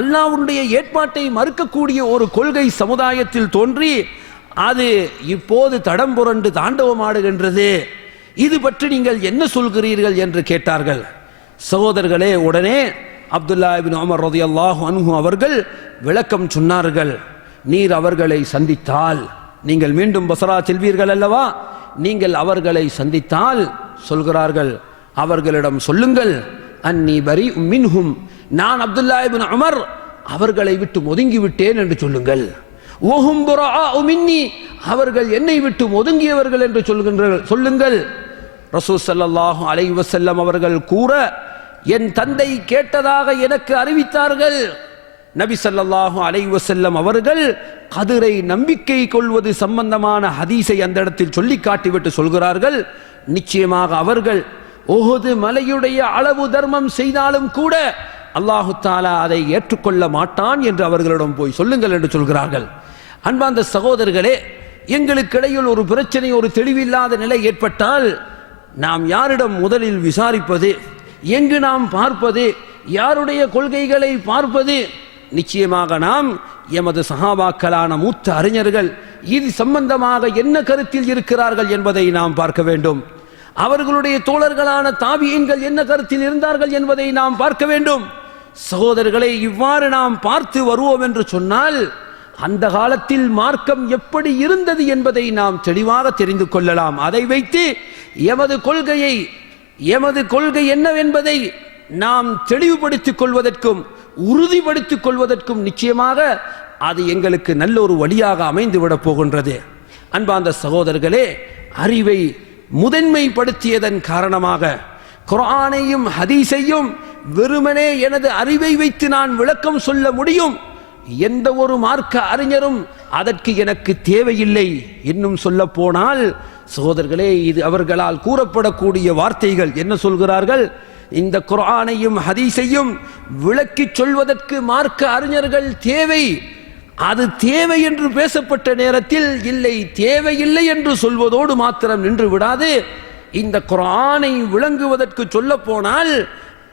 அல்லாஹ்வுடைய ஏற்பாட்டை மறுக்கக்கூடிய ஒரு கொள்கை சமுதாயத்தில் தோன்றி அது இப்போது தடம் புரண்டு தாண்டவமாடுகின்றது, இது பற்றி நீங்கள் என்ன சொல்கிறீர்கள் என்று கேட்டார்கள். சகோதரர்களே, உடனே அப்துல்லா இப்னு உமர் ரலியல்லாஹு அன்ஹு அவர்கள் விளக்கம் சொன்னார்கள். நீர் அவர்களை சந்தித்தால், நீங்கள் மீண்டும் பஸ்ரா செல்வீர்கள் அல்லவா, நீங்கள் அவர்களை சந்தித்தால் சொல்கிறார்கள், அவர்களிடம் சொல்லுங்கள், அன்னி பரீஉ மின்ஹும், நான் அப்துல்லா இப்னு உமர் அவர்களை விட்டு ஒதுங்கி விட்டேன் என்று சொல்லுங்கள். வஹும் புராஉ மின்னி, அவர்கள் என்னை விட்டு ஒதுங்கியவர்கள் என்று சொல்லுங்கள். ரசூல் ஸல்லல்லாஹு அலைஹி வஸல்லம் அவர்கள் கூற, என் தந்தை கேட்டதாக எனக்கு அறிவித்தார்கள். நபி ஸல்லல்லாஹு அலைஹி வஸல்லம் அவர்கள் கதிரை நம்பிக்கை கொள்வது சம்பந்தமான ஹதீஸை அந்த இடத்தில் சொல்லி காட்டிவிட்டு சொல்கிறார்கள், நிச்சயமாக அவர்கள் உஹுது மலையுடைய அளவு தர்மம் செய்தாலும் கூட அல்லாஹு தஆலா அதை ஏற்றுக்கொள்ள மாட்டான் என்று அவர்களிடம் போய் சொல்லுங்கள் என்று சொல்கிறார்கள். அன்பார்ந்த சகோதரர்களே, எங்களுக்கு இடையில் ஒரு பிரச்சனை, ஒரு தெளிவில்லாத நிலை ஏற்பட்டால் நாம் யாரிடம் முதலில் விசாரிப்பது, எங்கு நாம் பார்ப்பது, யாருடைய கொள்கைகளை பார்ப்பது? நிச்சயமாக நாம் எமது சஹாபாக்களான மூத்த அறிஞர்கள் இது சம்பந்தமாக என்ன கருத்தில் இருக்கிறார்கள் என்பதை நாம் பார்க்க வேண்டும். அவர்களுடைய தோழர்களான தாபியீன்கள் என்ன கருத்தில் இருந்தார்கள் என்பதை நாம் பார்க்க வேண்டும். சகோதரர்களை, இவ்வாறு நாம் பார்த்து வருவோம் என்று சொன்னால் அந்த காலத்தில் மார்க்கம் எப்படி இருந்தது என்பதை நாம் தெளிவாக தெரிந்து கொள்ளலாம். அதை வைத்து எமது கொள்கை என்னவென்பதை நாம் தெளிவுபடுத்திக் கொள்வதற்கும் உறுதிப்படுத்திக் கொள்வதற்கும் நிச்சயமாக அது எங்களுக்கு நல்ல ஒரு வழியாக அமைந்துவிடப் போகின்றது. அன்பார்ந்த சகோதரர்களே, அறிவை முதன்மைப்படுத்தியதன் காரணமாக குர்ஆனையும் ஹதீஸையும் வெறுமனே எனது அறிவை வைத்து நான் விளக்கம் சொல்ல முடியும், எந்த ஒரு மார்க்க அறிஞரும் அதற்கு எனக்கு தேவையில்லை. இன்னும் சொல்ல போனால் சகோதரர்களே, இது அவர்களால் கூறப்படக்கூடிய வார்த்தைகள் என்ன சொல்கிறார்கள், இந்த குர்ஆனையும் ஹதீஸையும் விளக்கி சொல்வதற்கு மார்க்க அறிஞர்கள் தேவை, அது தேவை என்று பேசப்பட்ட நேரத்தில் இல்லை, தேவையில்லை என்று சொல்வதோடு மாத்திரம் நின்று விடாது. இந்த குர்ஆனை விளங்குவதற்கு சொல்ல போனால்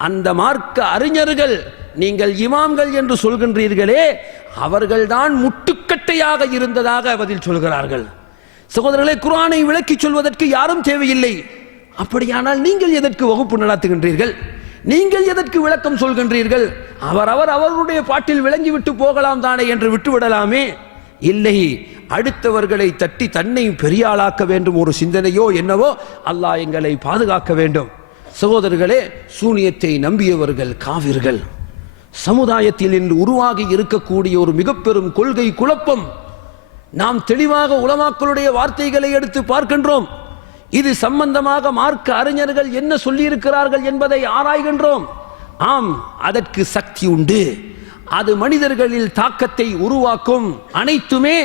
அந்த மார்க்க அறிஞர்கள், நீங்கள் இமாம்கள் என்று சொல்கின்றீர்களே, அவர்கள்தான் முட்டுக்கட்டையாக இருந்ததாக பதில் சொல்கிறார்கள். சகோதரர்களே, குர்ஆனை விளக்கி சொல்வதற்கு யாரும் தேவையில்லை. அப்படியானால் நீங்கள் எதற்கு வகுப்பு நடத்துகின்றீர்கள்? நீங்கள் எதற்கு விளக்கம் சொல்கின்றீர்கள்? அவருடைய பாட்டில் விளங்கிவிட்டு போகலாம் தானே என்று விட்டுவிடலாமே. இல்லை, அடுத்தவர்களை தட்டி தன்னை பெரியாளாக்க வேண்டும் ஒரு சிந்தனையோ என்னவோ, அல்லாஹ் எங்களை பாதுகாக்க வேண்டும். சகோதரர்களே, சூனியத்தை நம்பியவர்கள் காவிர்கள். சமுதாயத்தில் இன்று உருவாகி இருக்கக்கூடிய ஒரு மிக பெரும் கொள்கை குழப்பம். நாம் தெளிவாக உலமாக்களுடைய வார்த்தைகளை எடுத்து பார்க்கின்றோம். இது சம்பந்தமாக மார்க்க அறிஞர்கள் என்ன சொல்லியிருக்கிறார்கள் என்பதை ஆராய்கின்றோம். ஆம், அதற்கு சக்தி உண்டு, அது மனிதர்களில் தாக்கத்தை உருவாக்கும், அனைத்துமே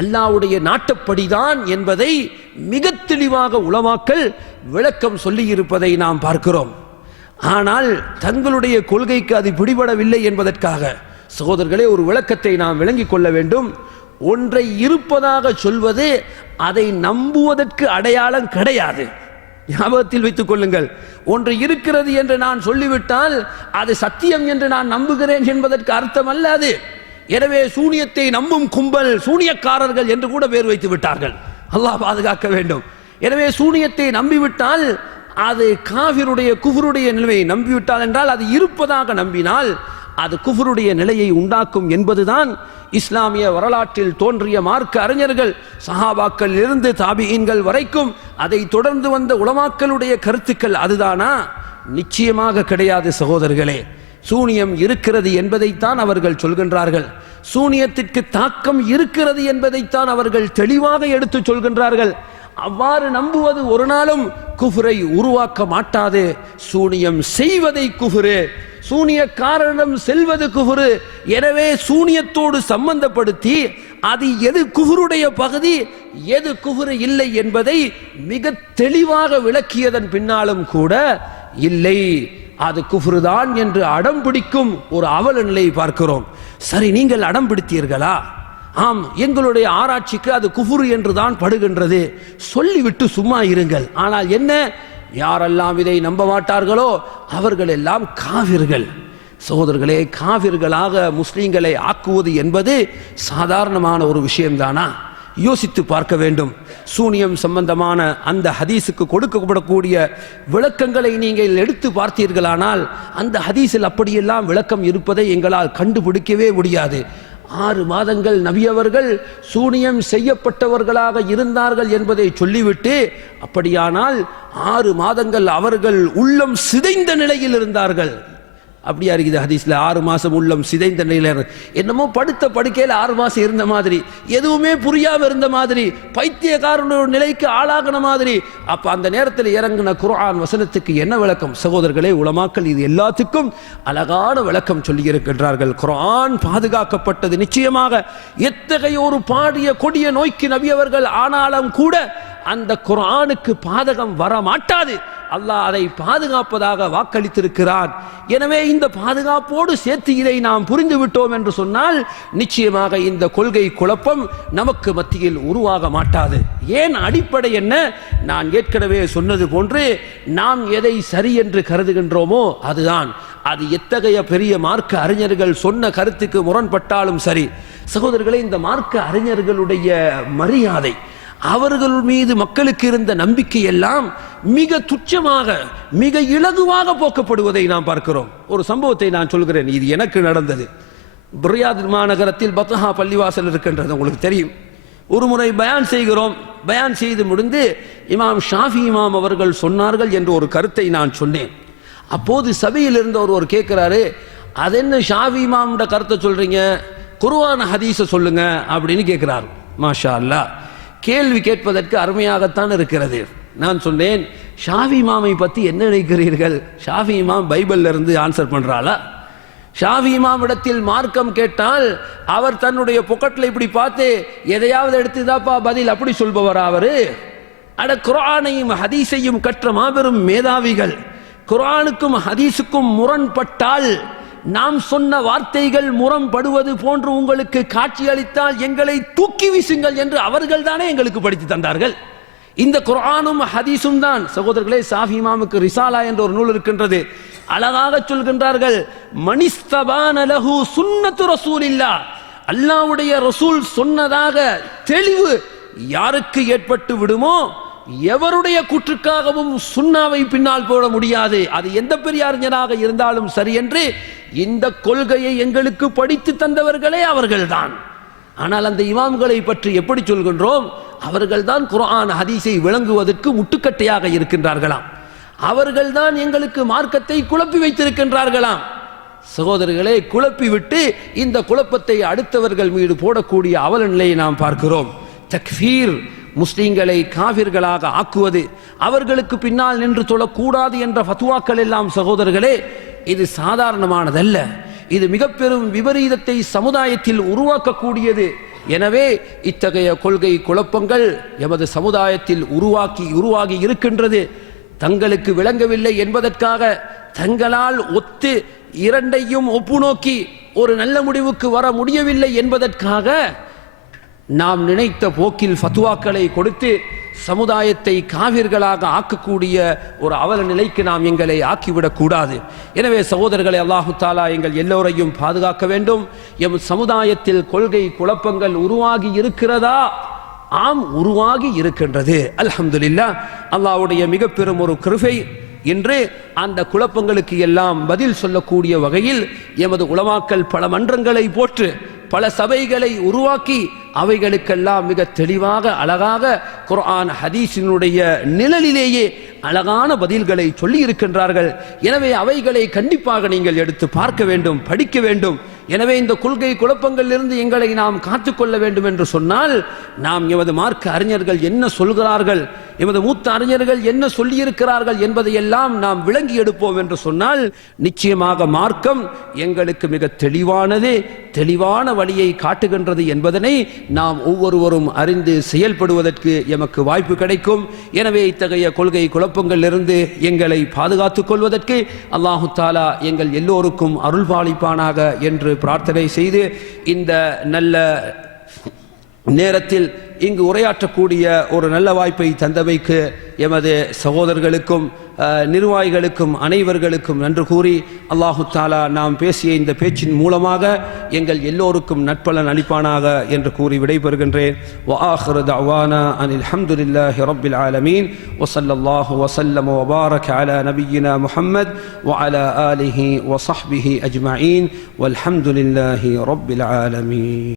அல்லாஹ்வுடைய நாட்டப்படிதான் என்பதை மிக தெளிவாக உலமாக்கள் விளக்கம் சொல்லியிருப்பதை நாம் பார்க்கிறோம். ஆனால் தங்களுடைய கொள்கைக்கு அது பிடிபடவில்லை என்பதற்காக சகோதரர்களே ஒரு விளக்கத்தை நாம் விளங்கிக் கொள்ள வேண்டும். ஒன்றை இருப்பதாக சொல்வது அதை நம்புவதற்கு அடையாளம் கிடையாது. ஞாபகத்தில் வைத்துக் கொள்ளுங்கள். ஒன்று இருக்கிறது என்று நான் சொல்லிவிட்டால் அது சத்தியம் என்று நான் நம்புகிறேன் என்பதற்கு அர்த்தம் அல்ல அது. எனவே சூனியத்தை நம்பும் கும்பல் சூனியக்காரர்கள் என்று கூட பேர் வைத்து விட்டார்கள். அல்லாஹ் பாதுகாக்க வேண்டும். எனவே சூனியத்தை நம்பிவிட்டால் அது காஃபிருடைய குஃபருடைய நிலையை நம்பிவிட்டால் என்றால் அது இருப்பதாக நம்பினால் அது குஃபருடைய நிலையை உண்டாக்கும் என்பதுதான் இஸ்லாமிய வரலாற்றில் தோன்றிய மார்க்க அறிஞர்கள் சஹாபாக்கள் இருந்து தாபிஈன்கள் வரைக்கும் அதை தொடர்ந்து வந்த உலமாக்களுடைய கருத்துக்கள் அதுதானா? நிச்சயமாக கிடையாது சகோதரர்களே. சூனியம் இருக்கிறது என்பதைத்தான் அவர்கள் சொல்கின்றார்கள். சூனியத்திற்கு தாக்கம் இருக்கிறது என்பதைத்தான் அவர்கள் தெளிவாக எடுத்து சொல்கின்றார்கள். அவ்வாறு நம்புவது ஒரு நாளும் குஃபரை உருவாக்க மாட்டாது. சூனியம் செய்வதை குஃபரு, சூனியக்காரனிடம் செல்வது குஃபரு. எனவே சூனியத்தோடு சம்பந்தப்படுத்தி அது எது குஃபருடைய பகுதி எது குஃபரு இல்லை என்பதை மிக தெளிவாக விளக்கியதன் பின்னாலும் கூட இல்லை அது குஃபருதான் என்று அடம் பிடிக்கும் ஒரு அவல நிலையை பார்க்கிறோம். சரி, நீங்கள் அடம் பிடித்தீர்களா? ஆம், எங்களுடைய ஆராய்ச்சிக்கு அது குஃபுரு என்றுதான் படுகின்றது. சொல்லிவிட்டு சும்மா இருங்கள். ஆனால் என்ன, யாரெல்லாம் இதை நம்ப மாட்டார்களோ அவர்கள் எல்லாம் காவிர்கள். சகோதரர்களே, காவிர்களாக முஸ்லீம்களை ஆக்குவது என்பது சாதாரணமான ஒரு விஷயம்தானா? யோசித்து பார்க்க வேண்டும். சூனியம் சம்பந்தமான அந்த ஹதீஸுக்கு கொடுக்கப்படக்கூடிய விளக்கங்களை நீங்கள் எடுத்து பார்த்தீர்களானால் அந்த ஹதீஸில் அப்படியெல்லாம் விளக்கம் இருப்பதை எங்களால் கண்டுபிடிக்கவே முடியாது. 6 மாதங்கள் நபி அவர்கள் சூனியம் செய்யப்பட்டவர்களாக இருந்தார்கள் என்பதை சொல்லிவிட்டு, அப்படியானால் 6 மாதங்கள் அவர்கள் உள்ளம் சிதைந்த நிலையில் இருந்தார்கள். அப்படியா இருக்குது ஹதீஸ்ல? 6 மாசம் உள்ளம் சிதைந்த நிலையில், என்னமோ படுத்த படுக்கையில் 6 மாசம் இருந்த மாதிரி, எதுவுமே புரியாம இருந்த மாதிரி, பைத்தியக்காரனோட நிலைக்கு ஆளாகின மாதிரி. அப்ப அந்த நேரத்தில் இறங்கின குர்ஆன் வசனத்துக்கு என்ன விளக்கம்? சகோதரர்களே, உலமாக்கள் இது எல்லாத்துக்கும் அழகான விளக்கம் சொல்லி இருக்கின்றார்கள். குர்ஆன் பாதுகாக்கப்பட்டது நிச்சயமாக. எத்தகைய ஒரு பாடிய கொடிய நோய்க்கு நபி அவர்கள் ஆனாலும் கூட அந்த குர்ஆனுக்கு பாதகம் வர மாட்டாது. அல்லாஹ் அதை பாதுகாப்பதாக வாக்களித்திருக்கிறான். எனவே இந்த பாதுகாப்போடு சேர்த்து இதை நாம் புரிந்து விட்டோம் என்று சொன்னால் நிச்சயமாக இந்த கொள்கை குழப்பம் நமக்கு மத்தியில் உருவாக மாட்டாது. ஏன்? அடிப்படை என்ன? நான் ஏற்கனவே சொன்னது போன்று நாம் எதை சரி என்று கருதுகின்றோமோ அதுதான். அது எத்தகைய பெரிய மார்க்க அறிஞர்கள் சொன்ன கருத்துக்கு முரண்பட்டாலும் சரி. சகோதரர்களே, இந்த மார்க்க அறிஞர்களுடைய மரியாதை, அவர்கள் மீது மக்களுக்கு இருந்த நம்பிக்கை எல்லாம் மிக துச்சமாக மிக இலகுவாக போக்கப்படுவதை நாம் பார்க்கிறோம். ஒரு சம்பவத்தை நான் சொல்கிறேன். இது எனக்கு நடந்தது. ரியாத் மாநகரத்தில் பத்ஹா பள்ளிவாசல் இருக்கின்றது, உங்களுக்கு தெரியும். ஒரு முறை பயான் செய்கிறோம். பயான் செய்து முடிந்து இமாம் ஷாஃபி இமாம் அவர்கள் சொன்னார்கள் என்று ஒரு கருத்தை நான் சொன்னேன். அப்போது சபையில் இருந்த ஒருவர் கேட்கிறாரு, அது என்ன ஷாஃபி இமாம் கருத்தை சொல்றீங்க, குர்ஆன் ஹதீஸை சொல்லுங்க அப்படின்னு கேட்கிறார். மாஷா அல்லாஹ், கேள்வி கேட்பதற்கு அருமையாகத்தான் இருக்கிறது. நான் சொன்னேன், ஷாஃபி இமாமை பற்றி என்ன நினைக்கிறீர்கள்? ஷாஃபி இமாம் பைபிள்ல இருந்து ஆன்சர் பண்றாளா? ஷாஃபி இமாம் இடத்தில் மார்க்கம் கேட்டால் அவர் தன்னுடைய பொக்கெட்டில் இப்படி பார்த்து எதையாவது எடுத்துதாப்பா பதில் அப்படி சொல்பவரா அவரு? அட, குர்ஆனையும் ஹதீஸையும் கற்ற மாபெரும் மேதாவிகள். குர்ஆனுக்கும் ஹதீஸுக்கும் முரண்பட்டால், நாம் சொன்ன வார்த்தைகள் முரண்படுவது போன்று உங்களுக்கு காட்சி அளித்தால் எங்களை தூக்கி வீசுங்கள் என்று அவர்கள் தானே எங்களுக்கு படித்து தந்தார்கள். இந்த குர்ஆனும் ஹதீஸும் தான். சகோதரர்களே, ஷாஃபி இமாமுக்கு ரிசாலா என்ற ஒரு நூல் இருக்கின்றது. அழகாக சொல்கின்றார்கள், மனிஸ்தபான லஹு சுன்னத்து ரசூலில்லாஹ், அல்லாஹ்வுடைய ரசூல் சொன்னதாக தெளிவு யாருக்கு ஏற்பட்டு விடுமோ, எவருடைய கூற்றுக்காகவும் சுன்னாவை பின்னால் போட முடியாது. அது எந்த பெரிய அறிஞராக இருந்தாலும் சரி என்று இந்த கொள்கையை எங்களுக்கு படித்து தந்தவர்களே அவர்கள்தான். ஆனால் அந்த இமாம்களை பற்றி எப்படி சொல்கின்றோம்? அவர்கள்தான் குர்ஆன் ஹதீஸை விளங்குவதற்கு முட்டுக்கட்டையாக இருக்கின்றார்களாம். அவர்கள்தான் எங்களுக்கு மார்க்கத்தை குழப்பி வைத்திருக்கின்றார்களாம். சகோதரர்களே, குழப்பி விட்டு இந்த குழப்பத்தை அடுத்தவர்கள் மீது போடக்கூடிய அவல நிலையை நாம் பார்க்கிறோம். தக்ஃபீர், முஸ்லிம்களை காவிர்களாக ஆக்குவது, அவர்களுக்கு பின்னால் நின்று தொழக்கூடாது என்ற ஃபத்வாக்கள் எல்லாம் சகோதரர்களே இது சாதாரணமானதல்ல. இது மிக பெரும் விபரீதத்தை சமுதாயத்தில் உருவாக்கக்கூடியது. எனவே இத்தகைய கொள்கை குழப்பங்கள் எமது சமுதாயத்தில் உருவாகி இருக்கின்றது. தங்களுக்கு விளங்கவில்லை என்பதற்காக தங்களால் ஒத்து இரண்டையும் ஒப்பு நோக்கி ஒரு நல்ல முடிவுக்கு வர முடியவில்லை என்பதற்காக நாம் நினைத்த போக்கில் ஃபத்வாக்களை கொடுத்து சமுதாயத்தை காவிர்களாக ஆக்கக்கூடிய ஒரு அவல நிலைக்கு நாம் எங்களை ஆக்கிவிடக் கூடாது. எனவே சகோதரர்களை, அல்லாஹு தாலா எங்கள் எல்லோரையும் பாதுகாக்க வேண்டும். எம் சமுதாயத்தில் கொள்கை குழப்பங்கள் உருவாகி இருக்கிறதா? ஆம், உருவாகி இருக்கின்றது. அல்ஹம்துலில்லாஹ். அல்லாஹ்வுடைய மிக பெரும் ஒரு கிருபை. இன்று அந்த குழப்பங்களுக்கு எல்லாம் பதில் சொல்லக்கூடிய வகையில் எமது உலமாக்கள் பல மன்றங்களை போற்று பல சபைகளை உருவாக்கி அவைகளுக்கெல்லாம் மிக தெளிவாக அழகாக குர்ஆன் ஹதீஸினுடைய நிழலிலேயே அழகான பதில்களை சொல்லி இருக்கின்றார்கள். எனவே அவைகளை கண்டிப்பாக நீங்கள் எடுத்து பார்க்க வேண்டும், படிக்க வேண்டும். எனவே இந்த கொள்கை குழப்பங்களிலிருந்து எங்களை நாம் காத்துக்கொள்ள வேண்டும் என்று சொன்னால் நாம் எமது மார்க்க அறிஞர்கள் என்ன சொல்கிறார்கள், எமது மூத்த அறிஞர்கள் என்ன சொல்லியிருக்கிறார்கள் என்பதையெல்லாம் நாம் விளங்கி எடுப்போம் என்று சொன்னால் நிச்சயமாக மார்க்கம் எங்களுக்கு மிக தெளிவான வழியை காட்டுகின்றது என்பதனை நாம் ஒவ்வொருவரும் அறிந்து செயல்படுவதற்கு எமக்கு வாய்ப்பு கிடைக்கும். எனவே இத்தகைய கொள்கை குழப்பங்களிலிருந்து எங்களை பாதுகாத்துக் கொள்வதற்கு அல்லாஹு தாலா எங்கள் எல்லோருக்கும் அருள்பாலிப்பானாக என்று பிரார்த்தனை செய்து இந்த நல்ல நேரத்தில் இங்கு உரையாற்றக்கூடிய ஒரு நல்ல வாய்ப்பை தந்தமைக்கு எமது சகோதரர்களுக்கும் நிர்வாகிகளுக்கும் அனைவர்களுக்கும் நன்றி கூறி அல்லாஹு தாலா நாம் பேசிய இந்த பேச்சின் மூலமாக எங்கள் எல்லோருக்கும் நற்பலன் அளிப்பானாக என்று கூறி விடைபெறுகின்றேன். வஆகிரு தஅவானா அனில் ஹம்துலில்லாஹி ரப்பில் ஆலமீன் வஸல்லல்லாஹு வஸல்லம் வபாரக அலா நபியினா முஹம்மத் வஅலா ஆலிஹி வஸஹ்பிஹி அஜ்மஈன் வல்ஹம்துலில்லாஹி ரப்பில் ஆலமீன்.